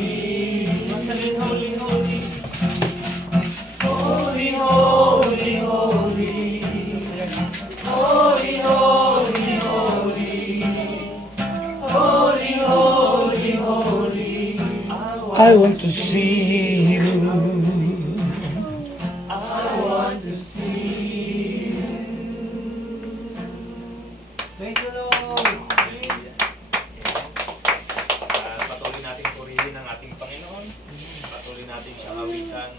see you. Holy, holy, holy. Holy, holy, holy. Holy, holy, holy. Holy, holy, holy. I want to see you. I want to see you. Thank you, Lord. Patuloy natin purihin ang ating Panginoon. Patuloy natin siyang awitan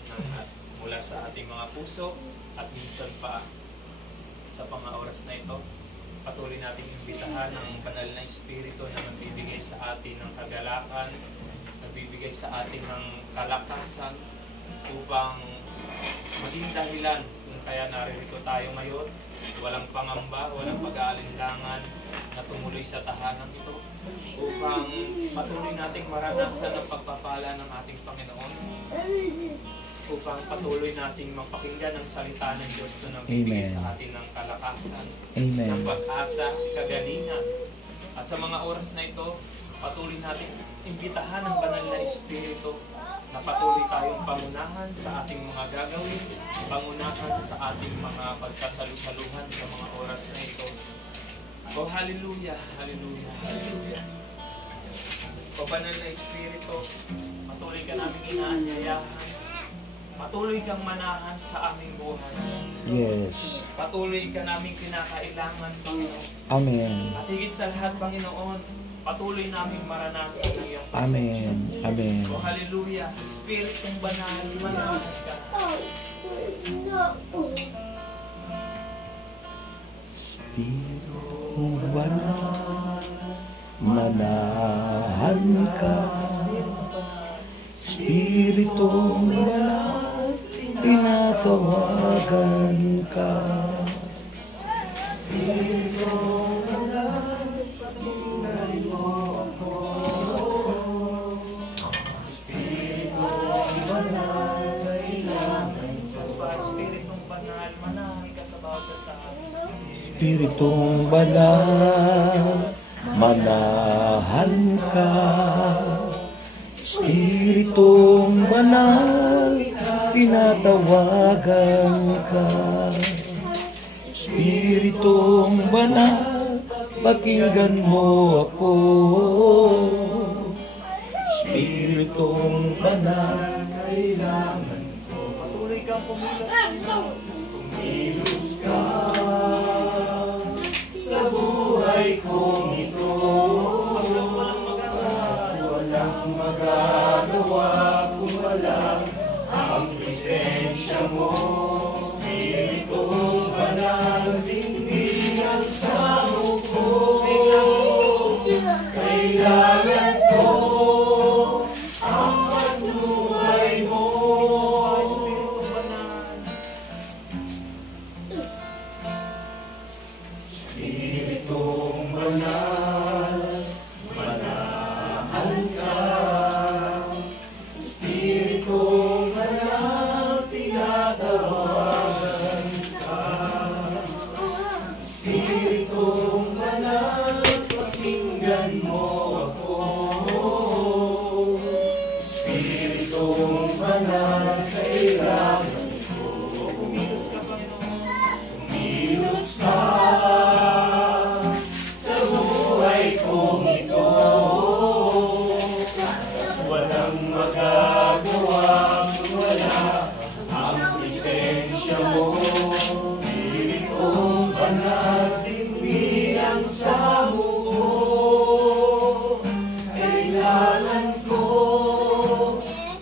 mula sa ating mga puso at minsan pa sa mga oras na ito. Patuloy natin imbitahan ang banal na Espiritu na nagbibigay sa atin ng kagalakan, nagbibigay sa atin ng kalakasan upang maging dahilan kung kaya naririto tayo ngayon. Walang pangamba, walang pag-aalinlangan na tumuloy sa tahanan ito upang patuloy nating maranasan ang pagpapala ng ating Panginoon, upang patuloy nating mapakinggan ang salita ng Diyos na nagbibigay sa atin ng kalakasan, ng pag-asa, kagalingan. At sa mga oras na ito, patuloy nating imbitahan ang banal na Espiritu na patuloy tayong pangunahan sa ating mga gagawin, pangunahan sa ating mga pagsasalusaluhan sa mga oras na ito. Oh, hallelujah, hallelujah, hallelujah. O banal na Espiritu, patuloy ka namin inaanyayahan. Patuloy kang manahan sa aming buhay. Yes. Patuloy ka namin kinakailangan, Panginoon. Amen. At higit sa lahat, Panginoon, patuloy namin maranasan ang iyong Amen. presensya. Amen. O hallelujah, Espiritong banal, manahan ka. Espiritong banal, manahan ka. Espiritong banal, tinatawagan ka. Espiritong banal, patuloy mo ako. Espiritong banal, kailangan sa ba? Espiritong banal, manahan ka sa bawat sa amin. Espiritong banal, manahan ka. Espiritong banal, tinatawagan ka. Espiritong banal, pakinggan mo ako. Espiritong banal, Kailangan ko. Patuloy kang pumilos, Panginoon. Pumilos ka sa buhay kong ito. Walang magagawa kung walang ang presensya mo. Espiritong banal, tingnan sa muko. Kailangan ko ang patuloy mo. Espiritong banal. Espiritong banal, manahan ka. Espiritong banal, tinatawagan ka. Espiritong banal, pakinggan mo ako. Espiritong banal, kailangan ko. Kumilos ka, Panginoon. Kumilos ka sa buhay kong ito. Walang magagawa kung wala ang presensya mo. Espiritong banal, tingnan sa muko. Kailangan ko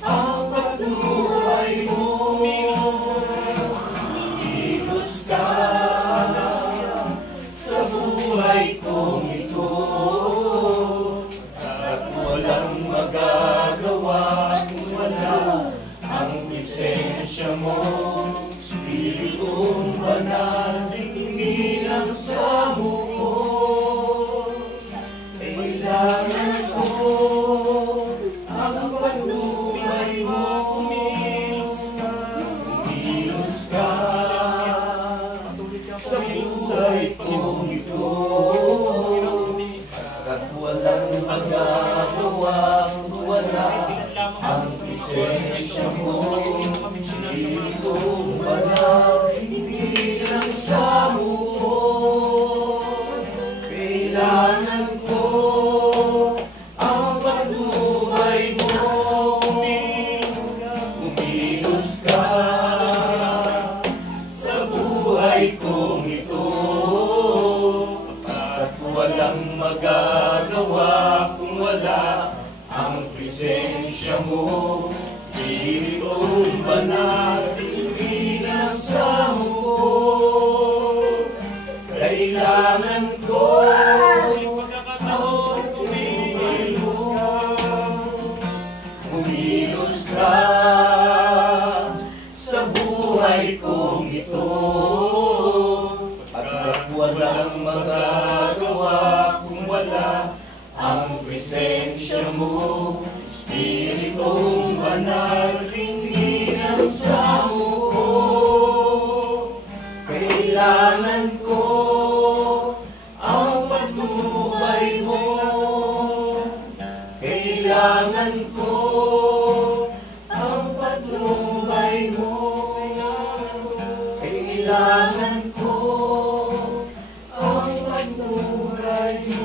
ang patuloy mo. Kumilos ka sa buhay kong ito. At walang magagawa kung wala ang presensya mo. Espiritong banal, tingnan sa muko. Kailangan ko ang patuloy mo. Kumilos ka. Kumilos ka sa buhay kong ito. At walang magagawa kung wala lamang kami sa mga oras na ito. Patuloy mo kami sinasamahan. Bilang sa bukod, kailangan ko ang pagtubay mo. Kumilos ka sa buhay kong ito, at walang magagawa kung wala ang presensya mo. Spiritong banal, bilang sa bukod, kailangan ko Sa huling pagkakataon, kumilos ka. kumilos ka sa buhay kong ito, at walang magagawa kung wala ang presensya mo. Spiritong banal, ringinan sa bukod, kailangan ko ang pagtubay mo. Kailangan ko ang pagtubay mo. Kailangan ko ang pagtubay mo.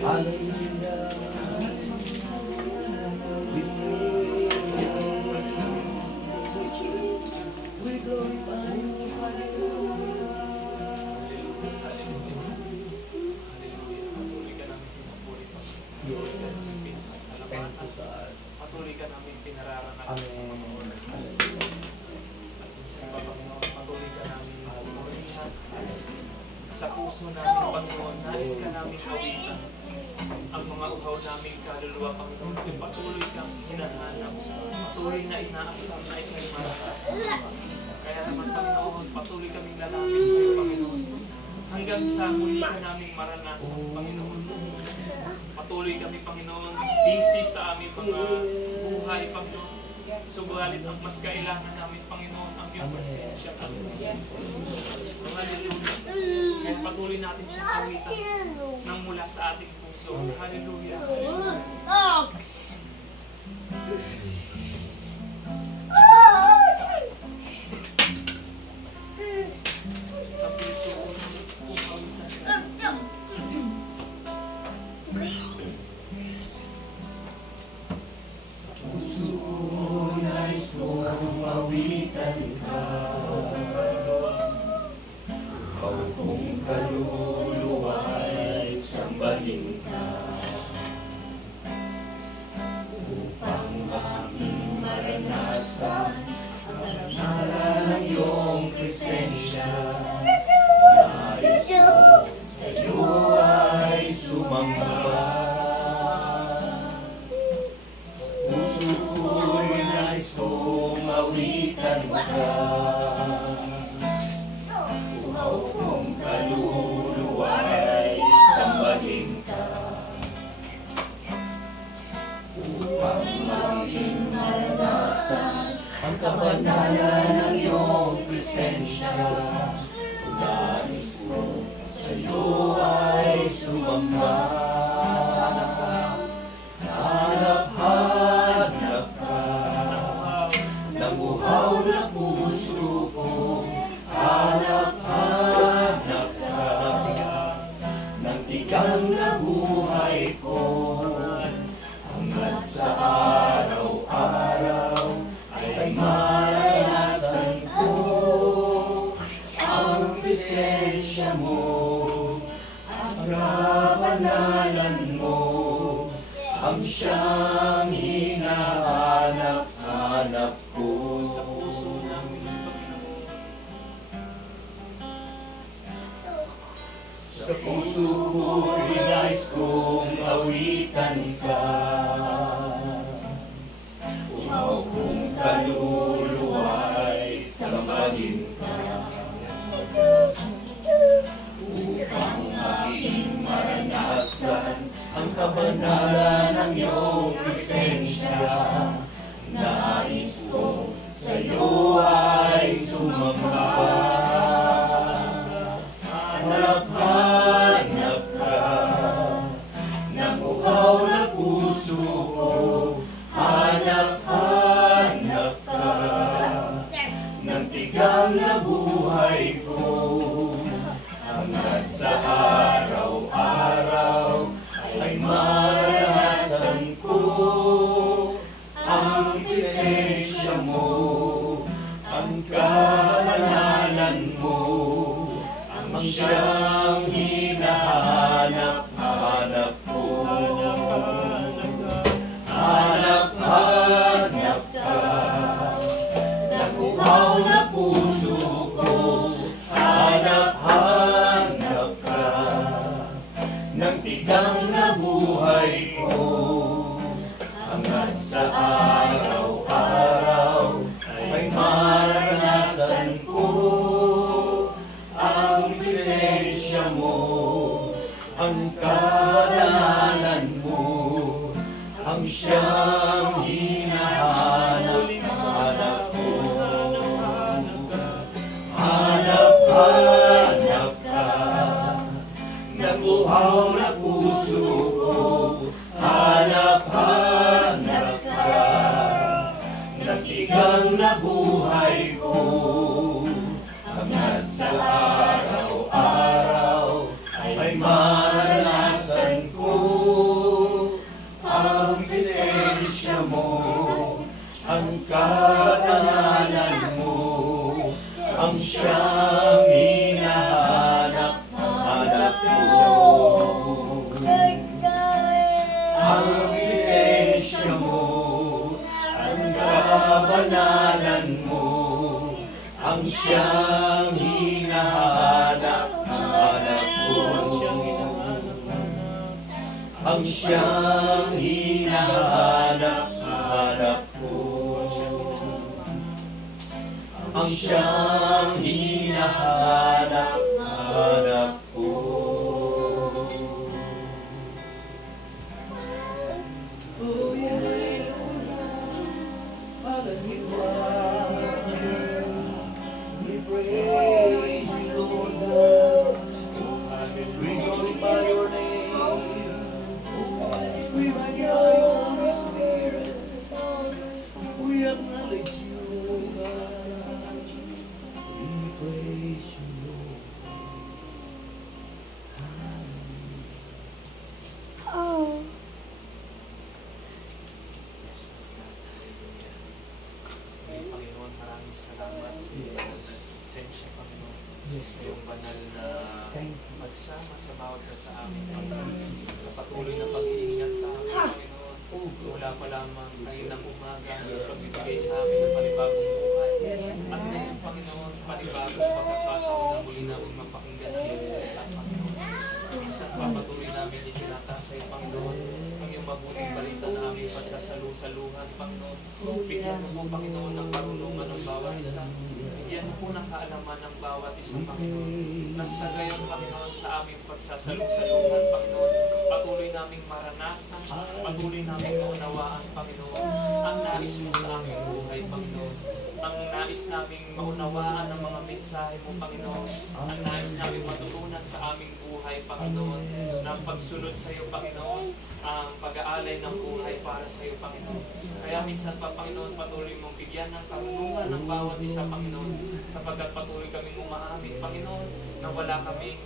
Hallelujah. We glorify you. Patuloy ka namin pinararangan sa mga oras. At sa iba, Panginoon, patuloy ka namin purihan. Sa puso namin, Panginoon, nais ka namin awitan. Ang mga uhaw namin kaluluwa, Panginoon, ay patuloy kang hinahanap. Patuloy na inaasam na ikay marakas. Kaya naman, Panginoon, patuloy kaming lalapit sa iyo, Panginoon. Hanggang sa muli ka naming maranasan, Panginoon. Patuloy kami, Panginoon, busy sa aming mga buhay, Panginoon. Subalit ang mas kailangan namin, Panginoon, ang iyong presensya, Panginoon. Hallelujah. Kaya patuloy natin siyang awitan nang mula sa ating puso. Hallelujah. Sa puso ko, nais kong awitan ka. Nais kong mawitan ka, ikaw kong kaluluwa ay sambahin ka, upang aking maranasan ang ngalan ng iyong presensya. Nais ko sa iyo ay sumamba. Puso ko'y nais kong mawitan ka, uhaw kong kaluluwa ay sambahin ka, upang aking maranasan ang kabanalan ng iyong presensya. Nais ko sa iyo ay sumamba. Hanap-hanap ka ng uhaw na puso ko. Hanap-hanap ka ng tigang na buhay ko. Hanggat sa araw-araw ay maranasan ko ang presensya mo, ang kabanalan mo, ang siyang hinahanap-hanap ko. Sa puso namin, Panginoon. Sa puso ko'y nais kong awitan ka, uhaw kong kaluluwa ay sambahin ka, upang aking maranasan ang kabanalan ng iyong presensya. Nais ko sa iyo ay sumamba. tigang na buhay ko, hanggat sa araw-araw ay maranasan ko ang presensya mo, ang kabanalan mo, ang siyang hinahanap-hanap ko. Hanap-hanap ka, nakuhaw na puso ko. Hanap-hanap ka, ng tigang na buhay ko, hanggat sa araw-araw ay maranasan ko ang presensya mo, ang kabanalan mo, ang siyang hinahanap-hanap ko. Hanap-hanap ka, nakuhaw na puso ko. Hanap-hanap ka, natigang na buhay ko, hanggang sa araw-araw ay maranasan ko ang presensya mo, ang kabanalan mo, ang siyang hinahanap-hanap ko. Ang presensya mo, ang kabanalan mo, ang siyang hinahanap-hanap ko. Ang siyang hinahanap-hanap ko. Ang siyang hinahanap-hanap ko. Oh yeah, hallelujah, we praise you, Lord God. We glorify your name. We magnify your Holy Spirit. We acknowledge you, God. We praise you, Lord. Oh. Panginoon, maraming salamat sa iyong presensya, Panginoon, sa iyong banal na magsama sa bawat isa sa amin, Panginoon, sa patuloy na pag-iingat sa amin, Panginoon. Wala pa lamang kayo ng umaga sa pagbibigay sa amin ng panibagong buhay. At ngayon, Panginoon, panibagong pagkakataon na muli namin mapakinggan ang iyong salita, Panginoon. Minsan papatuloy namin itinataas sa iyo, Panginoon, ang iyong mabuting balita na aming pagsasalu-saluhan, Panginoon. Bigyan mo po, Panginoon, ng karunungan ng bawat isa. Bigyan mo po ng kaalaman ng bawat isa, Panginoon. Nang sa gayon, Panginoon, sa aming pagsasalu-saluhan, Panginoon, patuloy naming maranasan, patuloy naming maunawaan, Panginoon, ang nais mo sa aming buhay, Panginoon. Ang nais naming maunawaan ng mga mensahe mo, Panginoon. Ang nais naming matutunan sa aming buhay, Panginoon, ng pagsunod sa iyo, Panginoon, ang pag-aalay ng buhay para sa iyo, Panginoon. Kaya minsan pa, Panginoon, patuloy mong bigyan ng karunungan ng bawat isa, Panginoon, sapagkat patuloy kaming umaamin, Panginoon, na wala kaming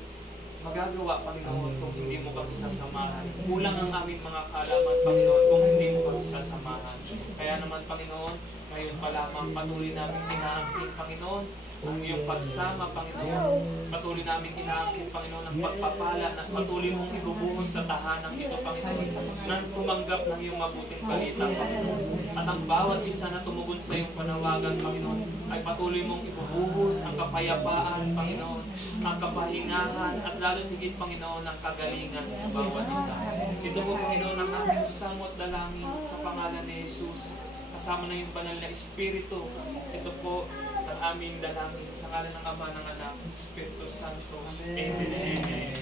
magagawa, Panginoon, kung hindi mo kami sasamahan. Kulang ang aming mga kaalaman, Panginoon, kung hindi mo kami sasamahan. Kaya naman, Panginoon, ngayon pa lamang patuloy namin inaangkin, Panginoon, ang iyong pagsama, Panginoon. Patuloy namin inaangkin, Panginoon, ang pagpapala na patuloy mong ibubuhos sa tahanang ito, Panginoon, na tumanggap ng iyong mabuting balita, Panginoon. At ang bawat isa na tumugon sa iyong panawagan, Panginoon, ay patuloy mong ibubuhos ang kapayapaan, Panginoon, ang kapahingahan, at lalo higit, Panginoon, ang kagalingan sa bawat isa. Ito po, Panginoon, ang aming samot dalangin sa pangalan ni Jesus, kasama na yung banal na Espiritu. Ito po ang aming dalangin sa ngalan ng Ama, ng Anak, Espiritu Santo. Amen. Amen.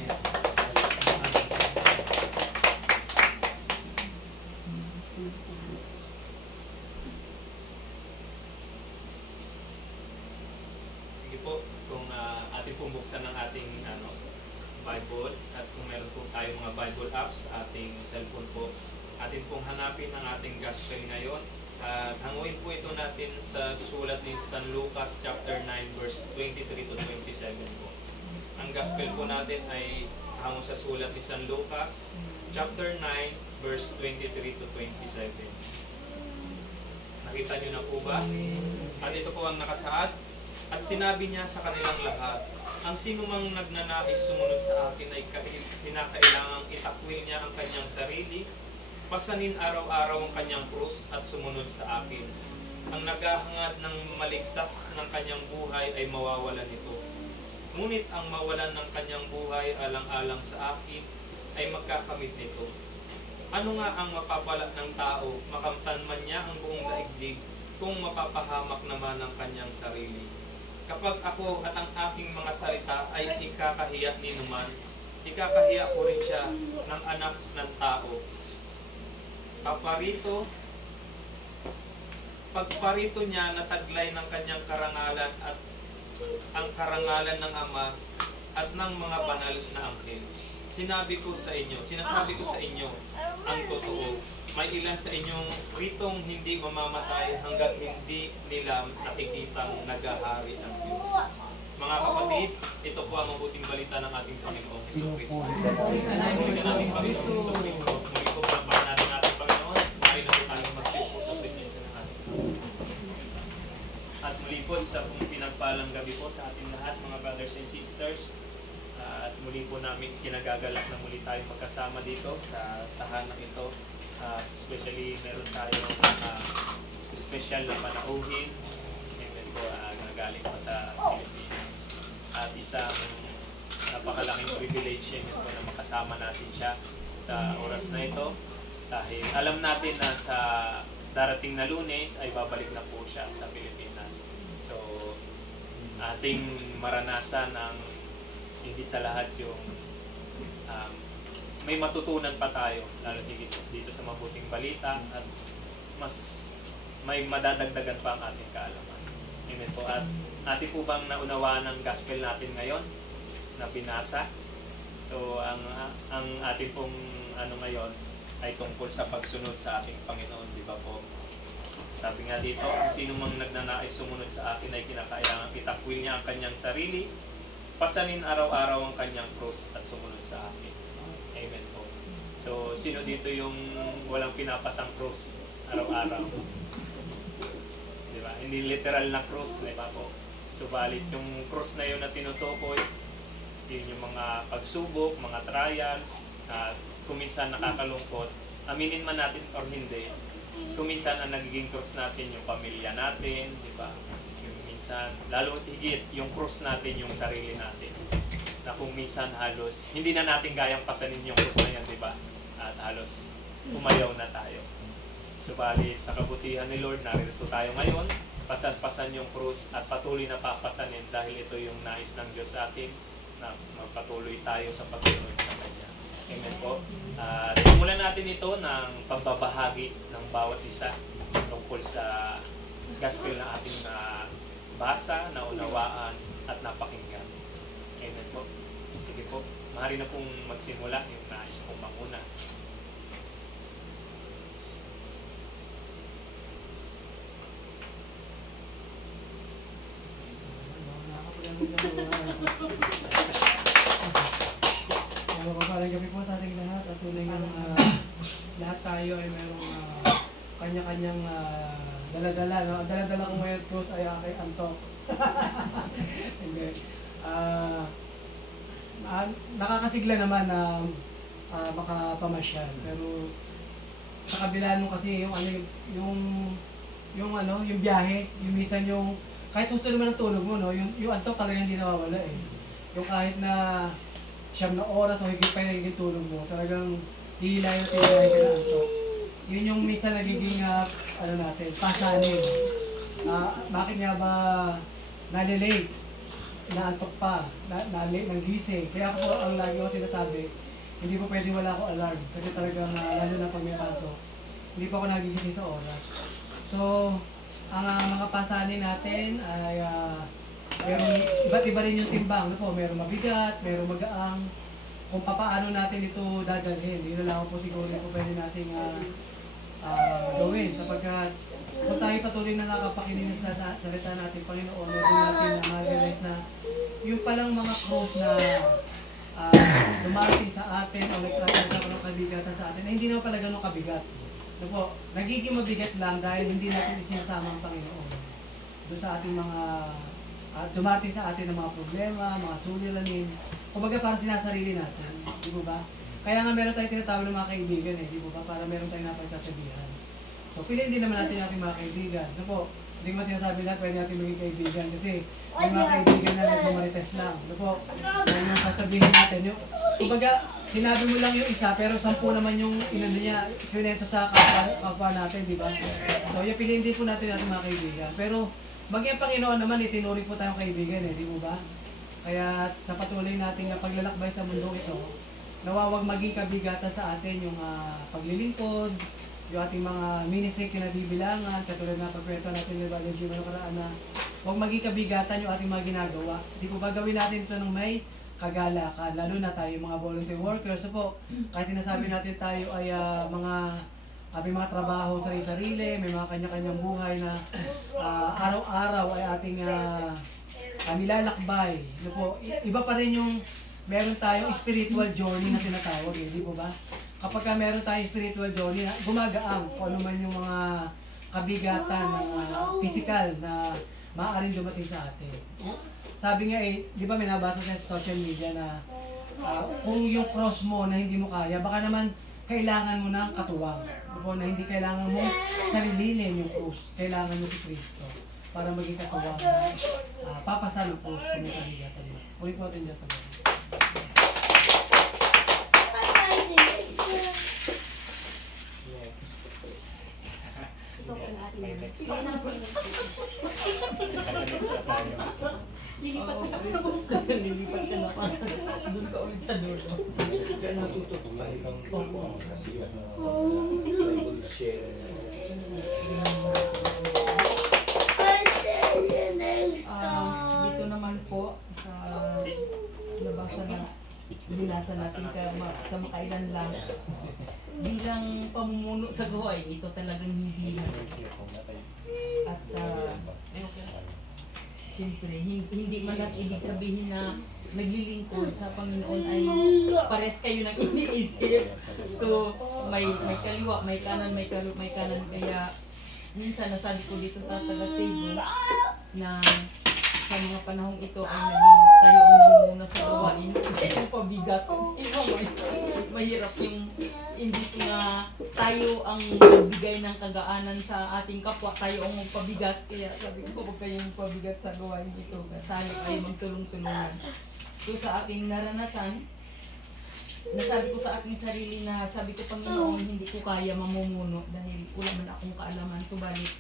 Sige po, kung ating pong buksan ng ating Bible, at kung meron po tayong mga Bible apps sa ating cellphone po, atin pong hanapin ang ating gospel ngayon. At hanguin po ito natin sa sulat ni San Lucas chapter 9 verse 23 to 27 po. Ang gospel po natin ay hango sa sulat ni San Lucas chapter 9 verse 23 to 27. Nakita niyo na po ba? At ito po ang nakasaad. At sinabi niya sa kanilang lahat, ang sino mang nagnanais sumunod sa akin ay kinakailangang itakwil niya ang kanyang sarili, pasanin araw-araw ang kanyang krus at sumunod sa akin. Ang naghahangad ng maligtas ng kanyang buhay ay mawawalan nito. Ngunit ang mawalan ng kanyang buhay alang-alang sa akin ay magkakamit nito. Ano nga ang mapapala ng tao, makamtan man niya ang buong daigdig, kung mapapahamak naman ang kanyang sarili? Kapag ako at ang aking mga salita ay ikakahiya ni numan, ikakahiya ko rin siya ng anak ng tao. Pagparito niya nataglay ng kanyang karangalan at ang karangalan ng Ama at ng mga banal na anghel. Sinasabi ko sa inyo, ang totoo. May ilan sa inyong ritong hindi mamamatay hanggang hindi nila nakikitang nagahari ang Diyos. Mga kapatid, ito po ang mabuting balita ng ating Panginoong Jesucristo. Muli na natin Panginoong Jesucristo. Muli po pagpapain natin ating Panginoon. Mari na po tayo magsipo sa presensya ng ating Panginoon. At muli po, isa pong pinagpalang gabi po sa ating lahat, mga brothers and sisters. At muli po namin kinagagalak na muli tayo magkasama dito sa tahanang ito. Especially meron tayong special na panauhin. Amen po, nagaling pa sa Pilipinas. At isang napakalaking privilege yun po na makasama natin siya sa oras na ito. Dahil alam natin na sa darating na Lunes ay babalik na po siya sa Pilipinas. So, ating maranasan ang higit sa lahat yung may matutunan pa tayo, lalo higit dito sa mabuting balita at mas may madadagdagan pa ang ating kaalaman. Amen po. At natin po bang naunawaan ang gospel natin ngayon na binasa? So, ang ating pong ngayon ay tungkol sa pagsunod sa ating Panginoon, di ba po? Sabi nga dito, ang sino mang nagnanais sumunod sa akin ay kinakailangan itakwil niya ang kanyang sarili, pasanin araw-araw ang kanyang krus at sumunod sa akin. Amen po. So, sino dito yung walang pinapasang krus araw-araw? Di ba? Hindi literal na krus, di ba po? Subalit yung krus na yun na tinutukoy, yun yung mga pagsubok, mga trials, at kuminsan nakakalungkot, aminin man natin or hindi, kuminsan ang nagiging krus natin yung pamilya natin, di ba? Yung minsan, lalo higit yung krus natin yung sarili natin. Na kung minsan halos, hindi na natin kayang pasanin yung krus na yan, di ba? At halos umayaw na tayo. Subalit sa kabutihan ni Lord, narito tayo ngayon, pasan-pasan yung krus at patuloy na papasanin dahil ito yung nais ng Diyos sa atin na magpatuloy tayo sa pagsunod sa Kanya. Amen po. Simulan natin ito ng pagbabahagi ng bawat isa tungkol sa gospel na ating basa, naunawaan at napakinggan. Amen po. Sige po. Maaari na pong magsimula yung nais pong manguna. Magpapalang gabi po sa ating lahat at tunay nga lahat tayo ay mayroong kanya-kanyang dala-dala. No? Ang dala-dala ko ngayon po ay kay Antok. Hindi. Nakakasigla naman na makapamasyal. Pero sa kabila nung kasi yung biyahe, yung minsan yung kahit gusto naman ng tulog mo, no? Yung Antok talagang hindi nawawala eh. Yung kahit na 9 na oras o higit pa yung nagiging tulog mo, talagang hihilahin at hihilahin ka na Antok. Yun yung minsan nagiging pasanin. Bakit nga ba nalilate, naantok pa, nang gising. Kaya ako ang lagi ko sinasabi, hindi po pwede wala ako alarm. Kasi talagang lalo na pag may pasok, hindi pa ako nagigising sa oras. So, ang mga pasanin natin ay merong iba't iba rin yung timbang. Ano po, merong mabigat, merong magaang. Kung paano natin ito dadalhin. Hindi na lang po siguro po pwede nating gawin. Kung tayo patuloy na nakapakinig sa salita natin, Panginoon, hindi natin na ma-realize na yung palang mga cross na dumating sa atin o nagkakaroon ng kabigatan sa atin, hindi naman pala ganun kabigat. Ano po, nagiging mabigat lang dahil hindi natin isinasama ang Panginoon doon sa ating mga dumating sa atin ng mga problema, mga suliranin, kumbaga parang sinasarili natin, di ba? Kaya nga meron tayong tinatawag ng mga kaibigan di ba? Para meron tayong napagsasabihan. So, piliin din naman natin yung ating mga kaibigan. Ano po, hindi mo sinasabi lahat, pwede natin maging kaibigan kasi may mga kaibigan na nagmamarites lang. Ano po, yan yung sasabihin natin. Kumbaga, sinabi mo lang yung isa, pero 10 naman yung inano niya, pinento sa kapwa natin, di ba? So, yung piliin din po natin ating mga kaibigan. Pero, maging Panginoon naman, itinuring po tayong kaibigan di mo ba? Kaya sa patuloy nating paglalakbay sa mundo ito, nawawag maging kabigatan sa atin yung paglilingkod, yung ating mga ministry kinabibilangan, katulad na pagkwento natin ni Brother Jim nakaraan na huwag maging kabigatan yung ating mga ginagawa. Di po ba gawin natin ito ng may kagalakan, lalo na tayo mga volunteer workers. So po, kahit sinasabi natin tayo ay aming mga trabaho sarili-sarili, may mga kanya-kanyang buhay na araw-araw ay ating nilalakbay. Ano po, iba pa rin yung meron tayong spiritual journey na tinatawag di po ba? Kapag meron tayong spiritual journey, gumagaang kung ano man yung mga kabigatan ng physical na maaaring dumating sa atin. Sabi nga di ba may nabasa sa social media na kung yung cross mo na hindi mo kaya, baka naman kailangan mo ng katuwang. Na hindi kailangan mo sarilinin yung cross. Kailangan mo si Kristo para maging katuwang na papasa ng cross kung may kabigatan mo. Ulit po natin dyan sa mga. Lilipat ka na pa. Doon ka ulit sa dulo. Kaya natutok tayo ng Bible share. Dito naman po sa binasa natin sa makailan lang. Bilang pamumuno sa gawain, ito talagang hindi na. At siyempre, hindi man lang ibig sabihin na naglilingkod sa Panginoon ay pares kayo ng iniisip. So, may kaliwa, may kanan. Kaya, minsan nasabi ko dito sa taga-table na sa mga panahong ito ay naging tayo ang nangunguna sa gawain. Kaya yung pabigat. Mahirap yung imbis na tayo ang magbigay ng kagaanan sa ating kapwa, tayo ang magpabigat. Kaya sabi ko, huwag kayong magpabigat sa gawain ito. Sana kayo magtulong-tulungan. So sa aking naranasan, nasabi ko sa aking sarili na sabi ko, Panginoon, hindi ko kaya mamumuno dahil wala man akong kaalaman. Subalit,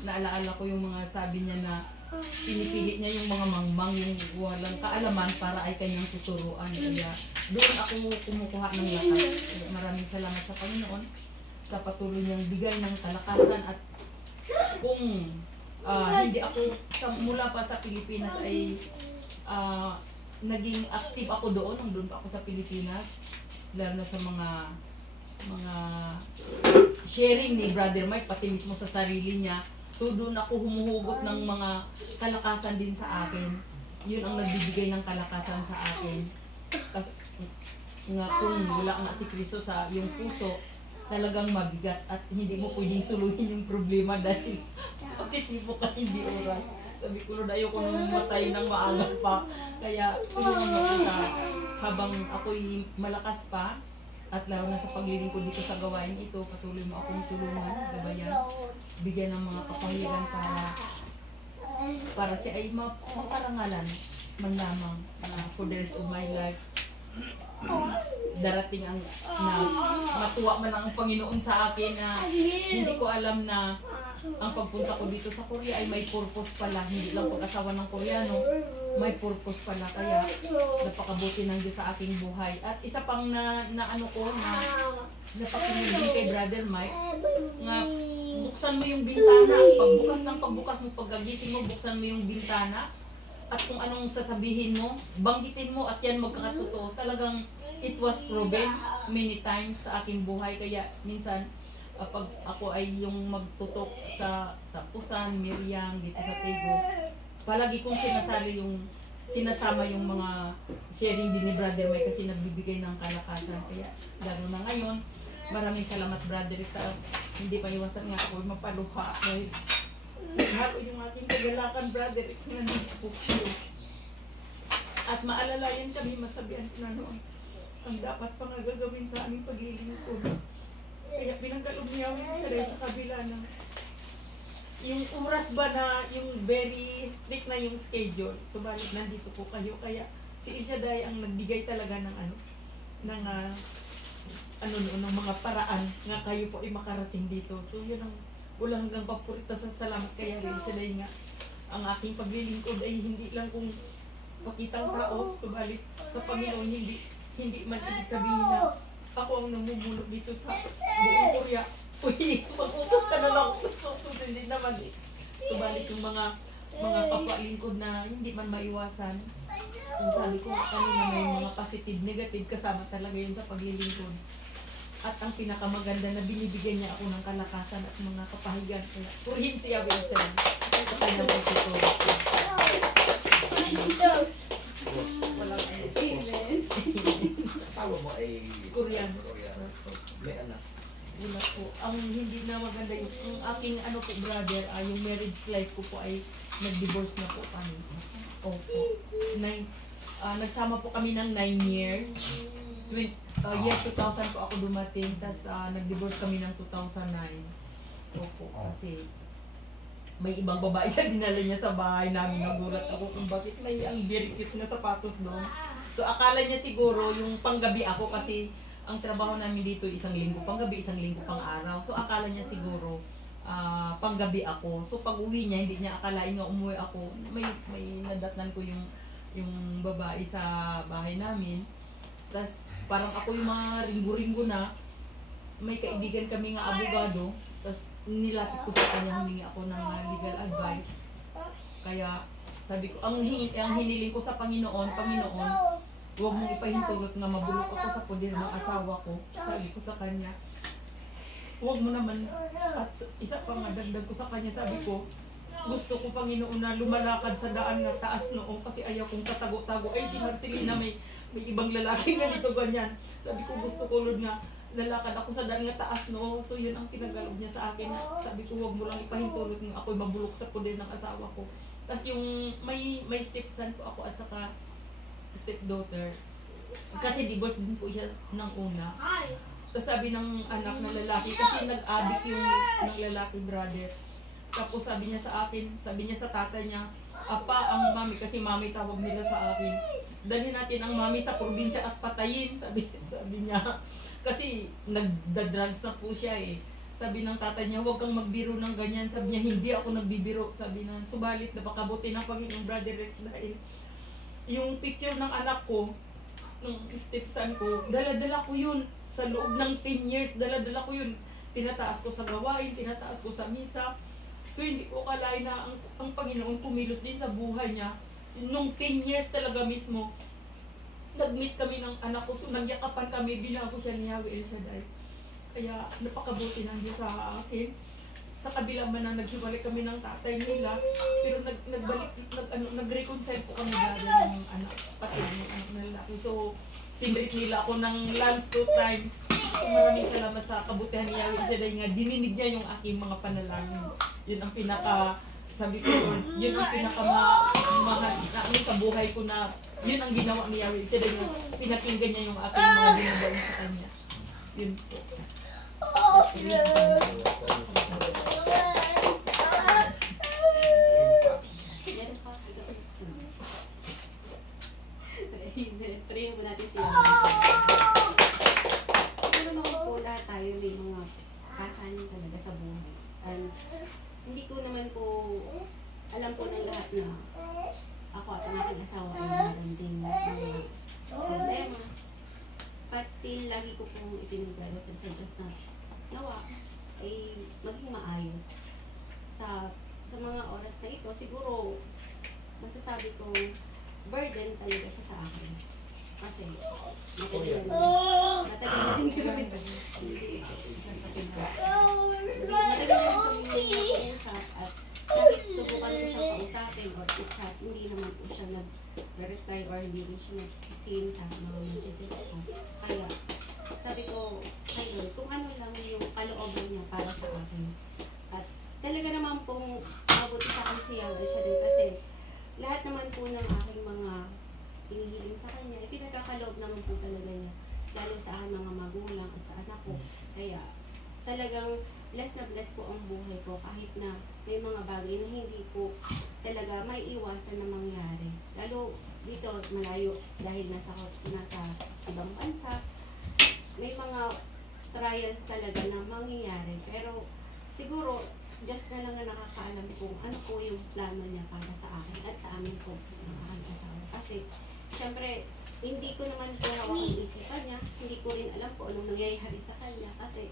naalaala ko yung mga sabi niya na pinipili niya yung mga mangmang, yung walang kaalaman para ay kanyang tuturuan. Kaya doon ako kumukuha ng lakas. Kaya maraming salamat sa Panginoon sa patuloy niyang bigay ng kalakasan. At kung hindi ako mula pa sa Pilipinas ay naging active ako doon nung doon pa ako sa Pilipinas, lalo na sa mga sharing ni Brother Mike, pati mismo sa sarili niya. So doon ako humuhugot ng mga kalakasan din sa akin. Yun ang nagbibigay ng kalakasan sa akin. Kasi nga kung wala nga si Kristo sa iyong puso, talagang mabigat at hindi mo pwedeng suluhin yung problema dahil pakitibo ka hindi oras. Sabi ko, Lord, ayoko nang matay ng maaga pa. Kaya tulungan mo kita habang ako'y malakas pa. At lalo na sa paglilingkod dito sa gawain ito, patuloy mo akong tulungan, gabayan, bigyan ng mga kapangyarihan para siya ay maparangalan man lamang for the rest of my life. Darating ang matuwa man ang Panginoon sa akin na hindi ko alam na ang pagpunta ko dito sa Korea ay may purpose pala, hindi lang pag-asawa ng Koreano, may purpose pala. Kaya napakabuti ng Diyos sa aking buhay. At isa pang napakinig kay Brother Mike, nga buksan mo yung bintana, pagbukas mo, pagkagising mo, buksan mo yung bintana, at kung anong sasabihin mo, banggitin mo at yan magkakatotoo. Talagang it was proven many times sa aking buhay. Kaya minsan kapag ako ay yung magtutok sa Pusan, Miriam, dito sa Tego, palagi kong sinasama yung mga sharing din ni Brother Mike kasi nagbibigay ng kalakasan. Kaya lalo na ngayon, maraming salamat Brother sa hindi pa iwasan nga ako mapaluha. Dahil halo yung aking kagalakan Brother X na nandito kayo. At maalalayan kami, masabihan ko na noon, ang dapat pa nga gagawin sa aming paglilingkod. Kaya pinagkalog niya ako sa kabila ng yung oras ba na yung very thick na yung schedule. Subalit nandito po kayo. Kaya si Ishaday ang nagbigay talaga ng ng mga paraan nga kayo po ay makarating dito. So yun ang walang hanggang papurita sa salamat kaya rin Ishaday nga. Ang aking paglilingkod ay hindi lang kung pakitang tao, subalit sa Panginoon hindi man ibig sabihin na ako ang namumulot dito sa buong Korea. Uy, mag-utos ka na lang. So, hindi naman eh. Subalit yung mga kapwa-lingkod na hindi man maiwasan. Yung sabi ko kanina may mga positive, negative kasama talaga yun sa paglilingkod. At ang pinakamaganda na binibigyan niya ako ng kalakasan at mga kapahigan. Kaya purihin si Yahweh sa kanyang pagtutulog. Walang Asawa mo ay Korean. May anak. Wala po. Ang hindi na maganda yung aking brother, yung marriage life ko po ay nag-divorce na po kami. Opo. Nagsama po kami ng 9 years. Year 2000 po ako dumating, tas nag-divorce kami ng 2009. Opo. Kasi may ibang babae siya dinala niya sa bahay namin. Nagulat ako kung bakit may ang very cute na sapatos doon. So akala niya siguro yung panggabi ako kasi ang trabaho namin dito isang linggo panggabi, isang linggo pang araw. So akala niya siguro panggabi ako. So pag uwi niya, hindi niya akalain nga umuwi ako. May nadatnan ko yung babae sa bahay namin. Tapos parang ako yung mga ringgo-ringgo na. May kaibigan kami nga abogado. Tapos nilapit ko sa kanya, humingi ako ng legal advice. Kaya sabi ko, ang hiniling ko sa Panginoon, huwag mong ipahintulot nga mabulok ako sa poder ng asawa ko. Sabi ko sa kanya, huwag mo naman. At isa pa nga, dagdag ko sa kanya, sabi ko, gusto ko Panginoon na lumalakad sa daan na taas noon kasi ayaw kong katago-tago. Ay, si Marcelina may ibang lalaki nga dito ganyan. Sabi ko, gusto ko Lord nga, lalakad ako sa daan nga taas no. So yun ang pinagalob niya sa akin. Sabi ko, huwag mo lang ipahintulot nga ako'y mabulok sa poder ng asawa ko. Tapos yung may stepson po ako at saka stepdaughter. Kasi divorce din po siya ng una. Tapos sabi ng anak na lalaki, kasi nag-adik yung ng lalaki brother. Tapos sabi niya sa akin, sabi niya sa tatay niya, apa ang mami, kasi mami tawag nila sa akin. Dalhin natin ang mami sa probinsya at patayin, sabi niya. Kasi nagda-drugs na po siya eh. Sabi ng tatay niya, huwag kang magbiro ng ganyan. Sabi niya, hindi ako nagbibiro. Sabi na, subalit napakabuti ng Panginoong Brother Rex dahil yung picture ng anak ko, ng stepson ko, dala-dala ko yun. Sa loob ng 10 years, dala-dala ko yun. Tinataas ko sa gawain, tinataas ko sa misa. So hindi ko akalain na ang Panginoon kumilos din sa buhay niya. Nung 10 years talaga mismo, nag-meet kami ng anak ko, so nagyakapan kami, binago siya ni Yahweh El Shaddai. Kaya napakabuti ng Diyos sa akin. Sa kabila man na naghiwalay kami ng tatay nila, pero nag-reconcile po kami dahil ng anak, pati ng anak na lalaki. So, tinreat nila ako ng lunch 2 times. So, maraming salamat sa kabutihan ni Yahweh El Shaddai nga, dininig niya yung aking mga panalangin. Yun ang sabi ko, yun ang pinakamahal na sa buhay ko na yun ang ginawa ni Yahweh. Siya din yung pinakinggan niya yung aking mga ginagawa sa kanya. Yun po. Prayin po natin siya. Siguro naman po lahat tayo may mga kasanin talaga sa buhay. And hindi ko naman po alam po ng lahat na ako at ang aking asawa ay meron din mga problema. But still, lagi ko pong ipinagdalo sa Diyos na nawa ay maging maayos. Sa mga oras na ito, siguro masasabi ko burden talaga siya sa akin. Kasi matagal na din kami nag-uusap at kahit subukan ko siyang kausapin or i-chat, hindi naman po siya nag-reply or hindi rin siya nag-seen sa mga messages ko. Kaya sabi ko, Lord, kung ano lang yung kalooban niya para sa akin. At talaga naman pong mabuti sa akin siya rin kasi lahat naman po ng aking mga hinihiling sa kanya, ipinagkakaloob naman po talaga niya. Lalo sa aking mga magulang at sa anak ko. Kaya talagang blessed na blessed po ang buhay ko kahit na may mga bagay na hindi po talaga may iwasan na mangyari. Lalo dito malayo dahil nasa ibang bansa, may mga trials talaga na mangyayari. Pero siguro, just na lang na nakakaalam kung ano po yung plano niya para sa akin at sa amin po ng aking asawa. Kasi, syempre, hindi ko naman po hawak ang isipan niya. Hindi ko rin alam po anong nangyayari sa kanya kasi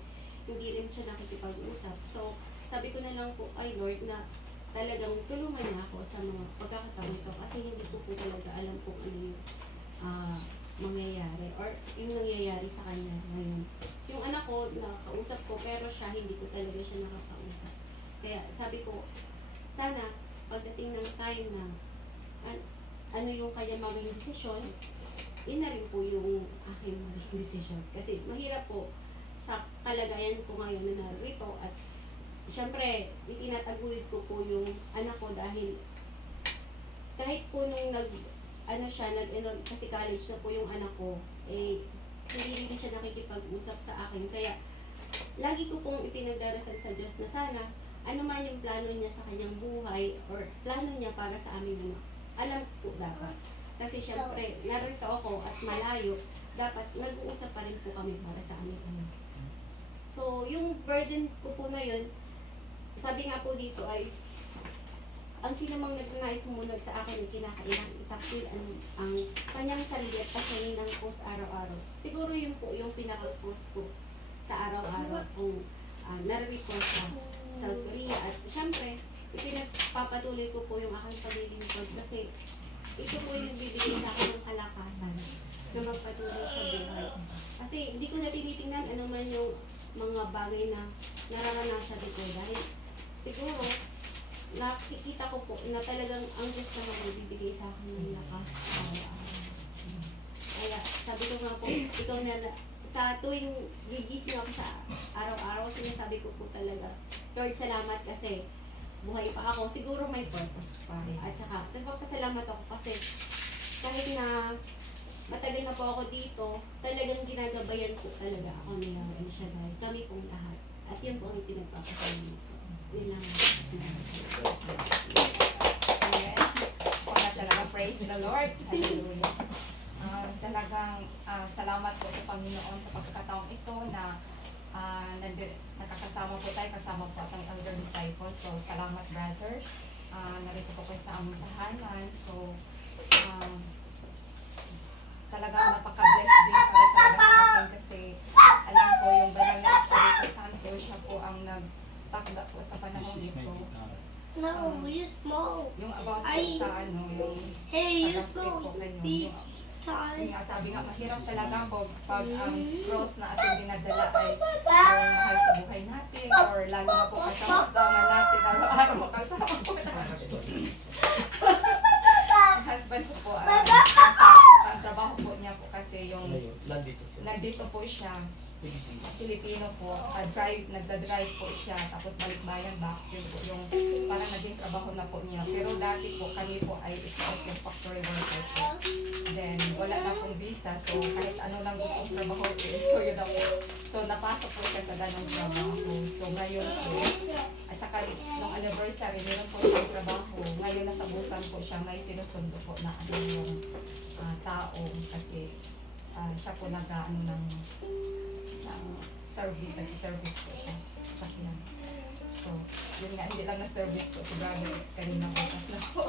hindi rin siya nakikipag-usap. So, sabi ko na lang po, ay Lord, na talagang tulungan niya ako sa mga pagkakataon ito kasi hindi ko po talaga alam kung ano yung mangyayari or yung nangyayari sa kanya ngayon. Yung anak ko, nakakausap ko, pero siya, hindi ko talaga siya nakakausap. Kaya sabi ko, sana pagdating ng time na ano yung kanya maging desisyon, yun na rin po yung aking maging desisyon. Kasi mahirap po sa kalagayan ko ngayon na narito at syempre, itinataguyod ko po yung anak ko dahil kahit po nung nag-enroll kasi college na po yung anak ko, eh, hindi rin siya nakikipag-usap sa akin. Kaya, lagi ko pong ipinagdarasal sa Diyos na sana, ano man yung plano niya sa kanyang buhay or plano niya para sa amin naman, alam po dapat. Kasi syempre, narito ako at malayo, dapat nag-uusap pa rin po kami para sa aming anak. So, yung burden ko po na yun, sabi nga po dito ay, ang sinamang nagnanais sumunod sa akin ay kinakailangan itakwil ang kanyang sarili at pasanin ng post araw-araw. Siguro yun po yung pinaka-post ko sa araw-araw kung nare-request sa South Korea. At syempre, ipinagpapatuloy ko po yung aking paglilingkod kasi ito po yung bibigay sa akin ng kalakasan na magpatuloy sa buhay. Kasi hindi ko na tinitingnan ano man yung mga bagay na nararanasan ko dahil siguro nakikita ko po na talagang ang Diyos naman ay bibigay sa akin ng lakas. Kaya sabi ko nga po, ikaw na sa tuwing gigising ako sa araw-araw, sinasabi ko po talaga, Lord, salamat kasi buhay pa ako. Siguro may purpose pa. At saka, nagpapasalamat ako kasi kahit na matagal na po ako dito, talagang ginagabayan po talaga ako niya and siya dahil kami pong lahat. At yun po ang pinagpapasalamat ko. Yun lang. Ayan. Wala talaga, praise the Lord. Hallelujah. Talagang salamat po sa Panginoon sa pagkakataong ito na nakakasama po tayo, kasama po ang elder disciples. So, salamat brothers. Narito po kayo sa aming tahanan. So, talagang napaka-bless din para talaga sa akin kasi alam ko yung banal na Espiritu Santo, siya po ang nagtakda po sa panahon ito. No, you smoke. Yung about po sa yung Hey, you sa gospel po smoke. kayo. Beach Yung time. sabi nga, mahirap talaga pag ang cross na ating dinadala ay yung mahal sa buhay natin or lalo na po kasama natin, araw-araw kasama po natin. Ang husband ko po, ang trabaho po niya po kasi yung nandito po siya, Filipino po, nagda-drive po siya, tapos balikbayan box, yun po yung parang naging trabaho na po niya. Pero dati po kami po ay yung factory worker po. Then wala na pong visa, so kahit ano lang gustong trabaho po, so yun na po. So napasok po siya sa ganong trabaho. So ngayon po, at saka nung anniversary, meron po siyang trabaho. Ngayon nasa busan po siya, may sinusundo po na ano yung tao kasi siya po nag-ano ng service, nag-service po siya sa sakyan. So, yun nga, hindi lang na-service po si Brother X kanina bukas na po.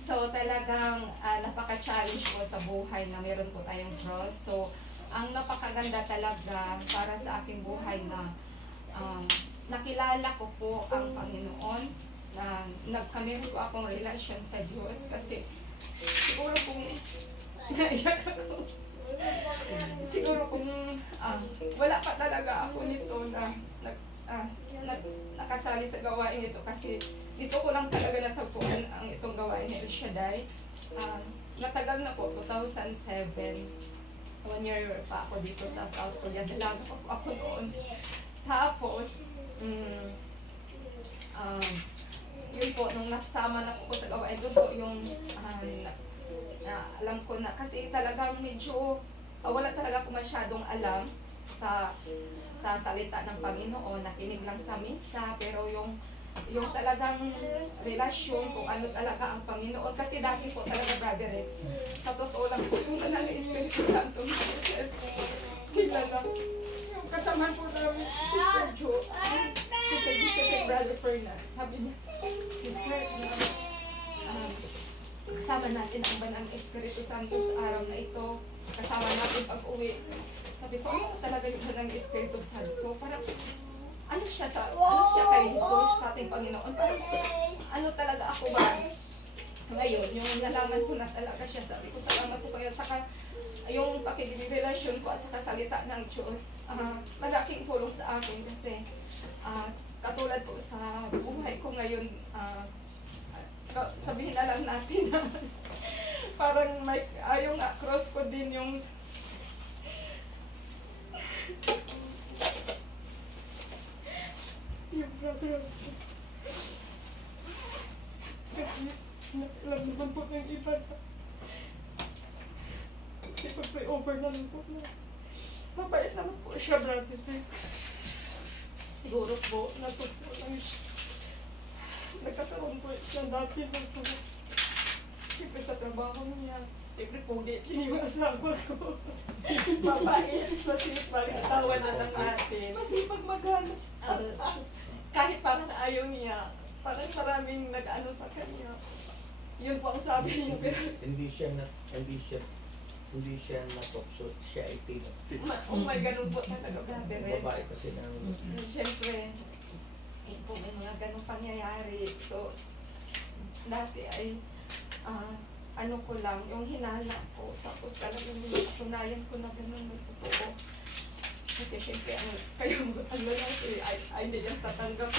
So, talagang napaka-challenge po sa buhay na meron po tayong cross. So, ang napakaganda talaga para sa aking buhay na nakilala ko po ang Panginoon na nagkamit po akong relasyon sa Diyos kasi siguro kung naiyak ako. Siguro kung wala pa talaga ako nito na nakasali sa gawain ito kasi dito ko lang talaga natagpuan ang itong gawain ni El Shaddai. Natagal na po, 2007. 1 year pa ako dito sa South Korea. Dalaga pa po ako noon. Tapos, yun po, nung nasama na po sa gawain, doon po yung alam ko na, kasi talagang medyo, wala talaga ako masyadong alam sa salita ng Panginoon, nakinig lang sa misa, pero yung talagang relasyon kung ano talaga ang Panginoon. Kasi dati po talaga, Brother Rex, sa totoo lang po yung banal na Espiritu Santo tingnan lang. Kasama po namin si Sister Jo, Sister Giselle and Brother Fernand. Sabi niya, Sister, kasama natin ang banal na Espiritu Santo sa araw na ito. Kasama natin pag-uwi. Sabi ko, ano talaga yung banal na Espiritu Santo? Parang, ano siya kay Jesus, sa ating Panginoon? Parang, ano talaga ako ba? Ngayon, yung nalaman ko na talaga siya, sabi ko, salamat sa Panginoon. Saka, yung pakikirelasyon ko at saka salita ng Diyos, malaking tulong sa akin kasi katulad po sa buhay ko ngayon, sabihin na lang natin na parang may, yung cross ko din yung brothers ko. Kasi alam naman po ng iba na kasi pag may over na lang po na mabait naman po siya, brother. Siguro po natugso lang siya. Nagkakaroon po siya dati ng siyempre sa trabaho niya. Siyempre pogi yung asawa ko. Mabait, masipag, maligtawa na lang natin. Masipag maghanap. Kahit parang ayaw niya, parang maraming nag-ano sa kanya. Yun po ang sabi niya. Pero hindi siya natokso, siya ay pinag. May ganun po talaga, Brother Rex. Babae kasi ng Siyempre, po may mga ganung pangyayari. So, dati ay, ano ko lang, yung hinala ko. Tapos talagang napatunayan ko na ganun ng totoo. Kasi siyempre, kayo ano lang, ay hindi yung tatanggap.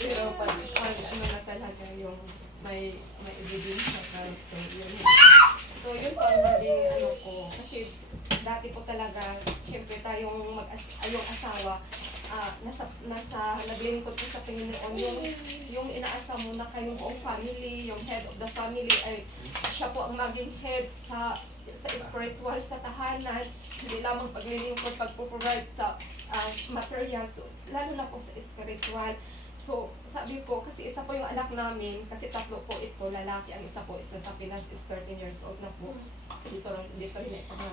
Pero pag ano na talaga yung may ebidensya ka. So yun po ang naging ano ko. Kasi dati po talaga, siyempre tayong yung asawa, naglilingkod po sa Panginoon, yung inaasa mo na kayong buong family, yung head of the family, ay siya po ang maging head sa spiritual, sa tahanan, hindi lamang paglilingkod, pag-provide sa material, so, lalo na po sa spiritual. So, sabi po, kasi isa po yung anak namin, kasi tatlo po ito, lalaki, ang isa po is nasa Pinas, is 13 years old na po. Dito rin ito na.